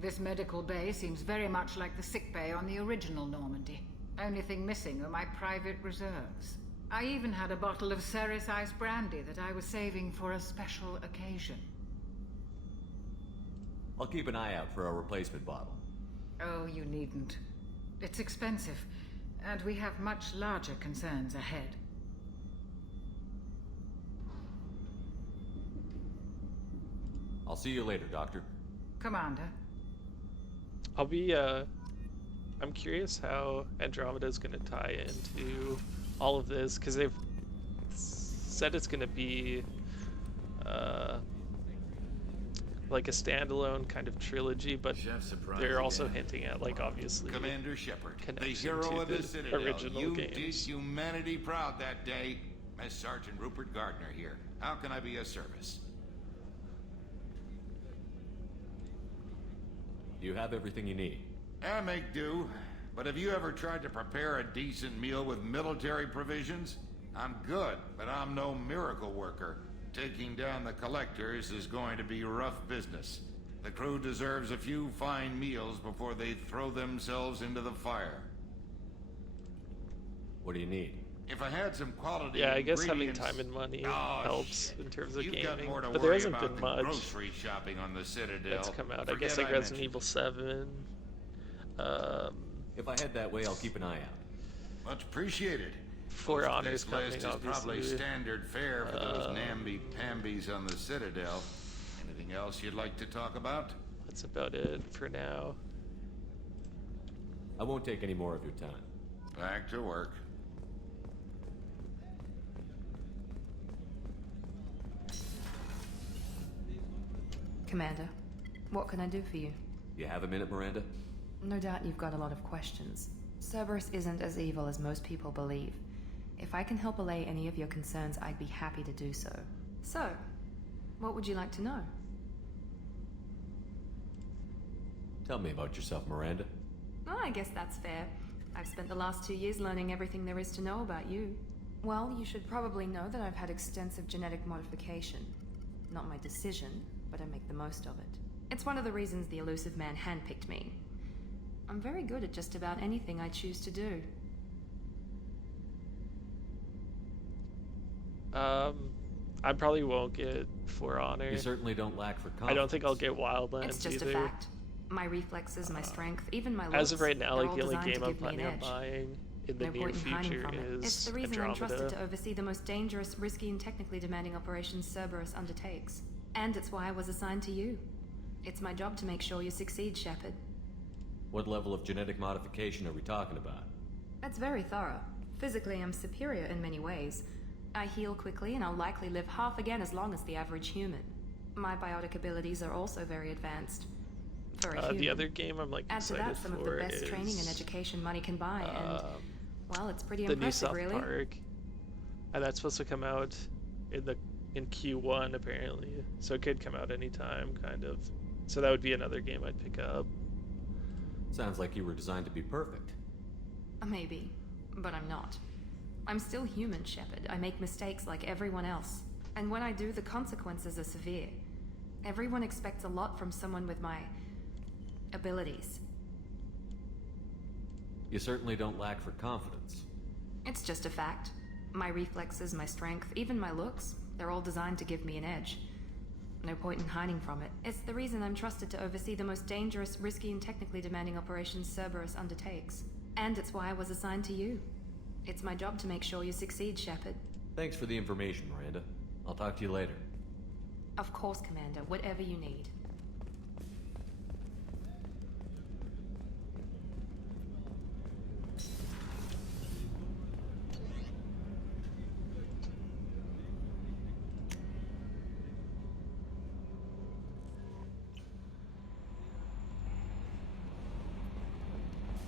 This medical bay seems very much like the sick bay on the original Normandy. Only thing missing are my private reserves. I even had a bottle of Ceres Ice brandy that I was saving for a special occasion. I'll keep an eye out for a replacement bottle. Oh, you needn't. It's expensive, and we have much larger concerns ahead. I'll see you later, Doctor. Commander. I'll be, I'm curious how Andromeda is going to tie into all of this, because they've said it's going to be like a standalone kind of trilogy, but they're also hinting at, like, obviously Commander Shepard, the connection hero to of the Citadel. original You games. did humanity proud that day. As Sergeant Rupert Gardner here. How can I be of service? You have everything you need. I make do. But have you ever tried to prepare a decent meal with military provisions? I'm good, but I'm no miracle worker. Taking down the collectors is going to be rough business. The crew deserves a few fine meals before they throw themselves into the fire. What do you need? If I had some quality Yeah, I guess having ingredients- time and money Oh, helps in terms of You've gaming, got more to but there worry hasn't about been than much grocery shopping on the Citadel. that's come out. I Forget guess like Resident mentioned Evil 7. If I head that way, I'll keep an eye out. Much appreciated. For Honor's This list coming, is probably obviously. standard fare for those namby-pambies on the Citadel. Anything else you'd like to talk about? That's about it for now. I won't take any more of your time. Back to work. Commander, what can I do for you? You have a minute, Miranda? No doubt you've got a lot of questions. Cerberus isn't as evil as most people believe. If I can help allay any of your concerns, I'd be happy to do so. So, what would you like to know? Tell me about yourself, Miranda. Oh, I guess that's fair. I've spent the last 2 years learning everything there is to know about you. Well, you should probably know that I've had extensive genetic modification. Not my decision, but I make the most of it. It's one of the reasons the Elusive Man handpicked me. I'm very good at just about anything I choose to do. I probably won't get For Honor. You certainly don't lack for confidence. I don't think I'll get Wildlands It's just either. a fact. My reflexes, my strength, even my looks. As of right now, they're like all the only designed to game I'm give me an planning on edge. buying in the No near point in hiding future from it. It's is the reason I'm trusted Andromeda. to oversee the most dangerous, risky, and technically demanding operations Cerberus undertakes. And it's why I was assigned to you. It's my job to make sure you succeed, Shepard. What level of genetic modification are we talking about? That's very thorough. Physically, I'm superior in many ways. I heal quickly, and I'll likely live half again as long as the average human. My biotic abilities are also very advanced. For a human. The other game I'm like Add to excited that some for of the best is training and education money can buy, and well, it's pretty the new impressive, South really. Park, and that's supposed to come out in Q1 apparently, so it could come out anytime, kind of. So that would be another game I'd pick up. Sounds like you were designed to be perfect. Maybe, but I'm not. I'm still human, Shepard. I make mistakes like everyone else. And when I do, the consequences are severe. Everyone expects a lot from someone with my abilities. You certainly don't lack for confidence. It's just a fact. My reflexes, my strength, even my looks, they're all designed to give me an edge. No point in hiding from it. It's the reason I'm trusted to oversee the most dangerous, risky, and technically demanding operations Cerberus undertakes. And it's why I was assigned to you. It's my job to make sure you succeed, Shepard. Thanks for the information, Miranda. I'll talk to you later. Of course, Commander. Whatever you need.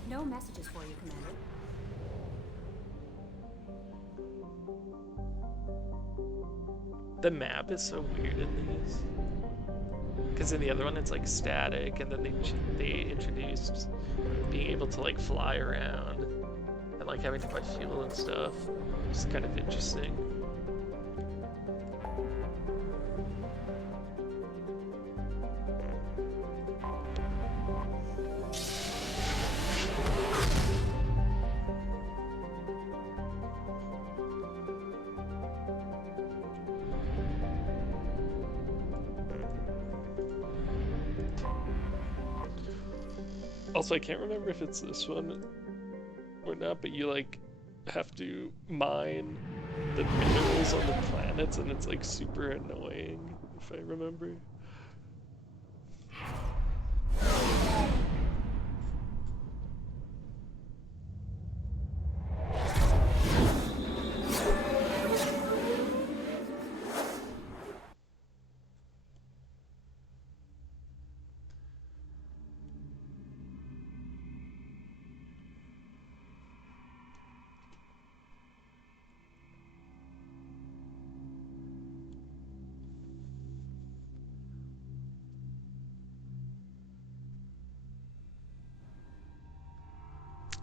No messages for you, Commander. The map is so weird in these, because in the other one it's like static, and then they introduced being able to like fly around and like having to buy fuel and stuff. It's kind of interesting. Also, I can't remember if it's this one or not, but you like have to mine the minerals on the planets, and it's like super annoying, if I remember.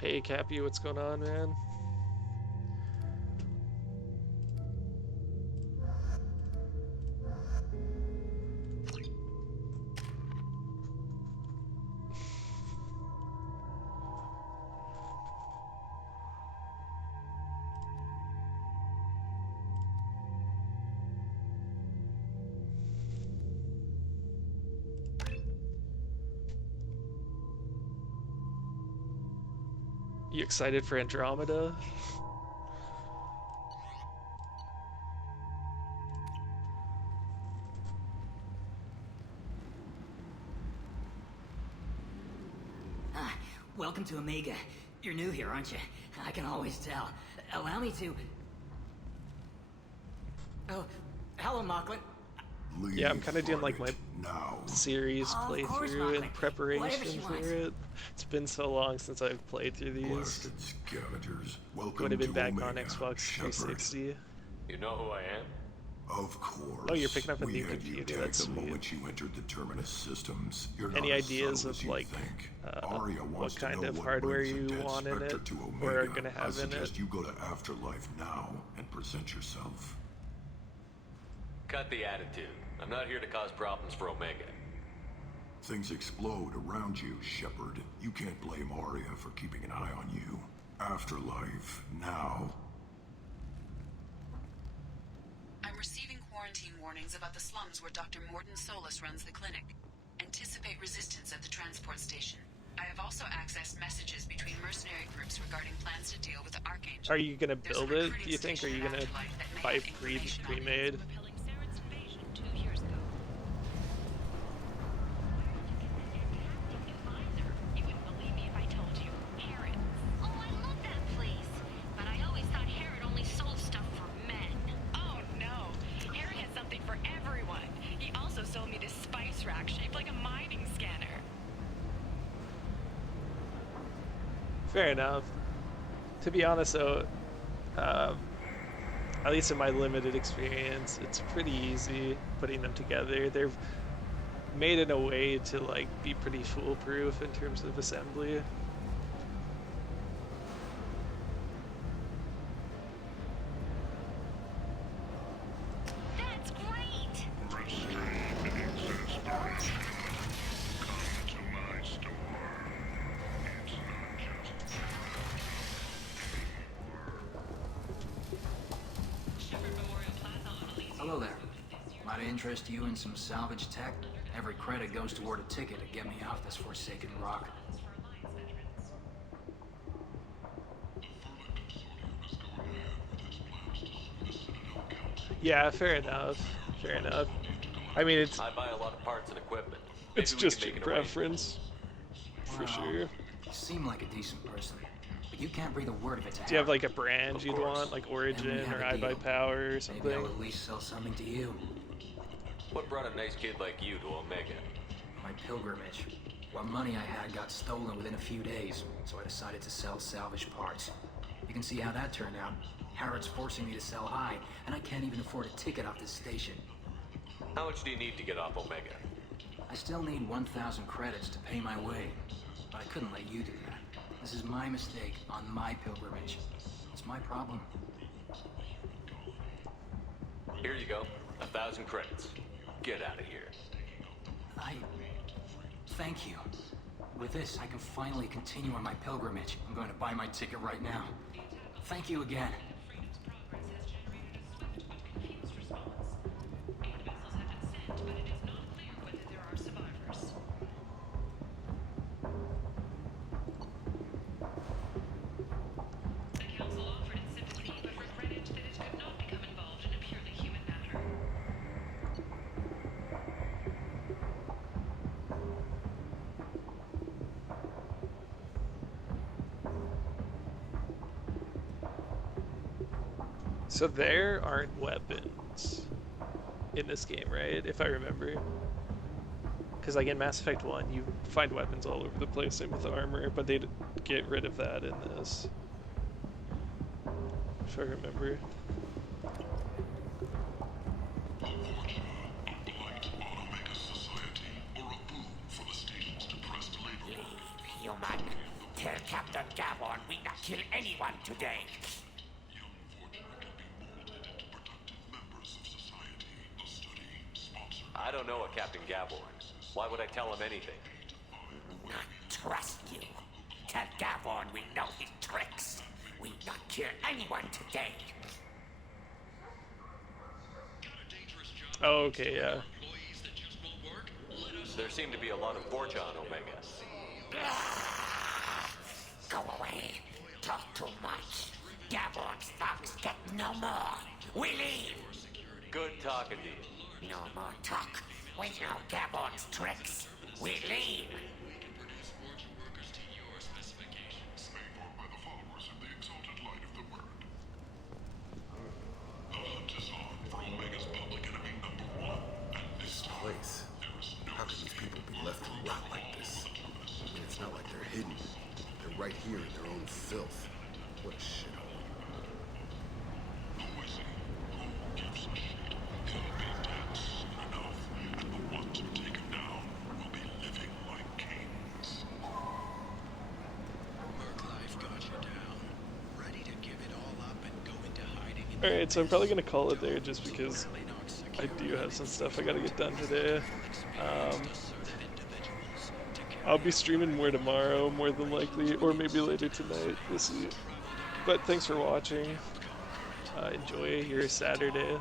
Hey Cappy, what's going on, man? You excited for Andromeda? Welcome to Omega. You're new here, aren't you? I can always tell. Allow me to... Oh, hello, Mocklin. Yeah, I'm kind of doing like my series playthrough in preparation for it. It's been so long since I've played through these. Scavengers, welcome Would have been to back Omega, on Xbox Shepard. 360. You know who I am? Of course. Oh, you're picking up a we new had you computer. tagged That's the sweet. moment you entered the Terminus systems. You're Any not as ideas subtle of as you like think. Arya what wants to kind know of what hardware brings a you dead want in Spectre it, to or are Omega. gonna have I in it? suggest you go to Afterlife now and present yourself. Cut the attitude. I'm not here to cause problems for Omega. Things explode around you, Shepard. You can't blame Arya for keeping an eye on you. Afterlife now. I'm receiving quarantine warnings about the slums where Dr. Mordin Solus runs the clinic. Anticipate resistance at the transport station. I have also accessed messages between mercenary groups regarding plans to deal with the Archangel. Are you gonna build it, do you think? Or are you gonna buy pre-made? Fair enough. To be honest, though, at least in my limited experience, it's pretty easy putting them together. They're made in a way to like be pretty foolproof in terms of assembly. That's great! Hello there. Might I interest you in some salvage tech? Every credit goes toward a ticket to get me off this forsaken rock. Yeah, fair enough. Fair enough. I mean, it's I buy a lot of parts and equipment. it's Maybe we just can your make an arrangement. preference, for Wow. sure. You seem like a decent person, but you can't breathe a word of it to Do you have Harry. like a brand you'd want, like Then we Origin have or a I Buy deal. Power or Maybe I'll something? at least sell something to you. What brought a nice kid like you to Omega? My pilgrimage. What money I had got stolen within a few days, so I decided to sell salvage parts. You can see how that turned out. Harrod's forcing me to sell high, and I can't even afford a ticket off this station. How much do you need to get off Omega? I still need 1,000 credits to pay my way, but I couldn't let you do that. This is my mistake on my pilgrimage. It's my problem. Here you go. 1,000 credits. Get out of here. Thank you. With this, I can finally continue on my pilgrimage. I'm going to buy my ticket right now. Thank you again. So there aren't weapons in this game, right? If I remember. Because like in Mass Effect 1, you find weapons all over the place, same with armor, but they get rid of that in this. If I remember. Human, tell Captain Gavon we not kill anyone today. I don't know a Captain Gaborn. Why would I tell him anything? Not trust you. Tell Gavon we know his tricks. We not kill anyone today. Oh, okay, yeah. There seem to be a lot of Borgia on Omega. Go away. Talk too much. Gavon's thugs get no more. We leave. Good talking to you. No more talk. We know Gavon's tricks. We leave. This place. How can these people be left to rot like this? I mean, it's not like they're hidden. They're right here in their own filth. What a shithole. Alright, so I'm probably going to call it there just because I do have some stuff I got to get done today. I'll be streaming more tomorrow, more than likely, or maybe later tonight. We'll see. But thanks for watching. Enjoy your Saturday.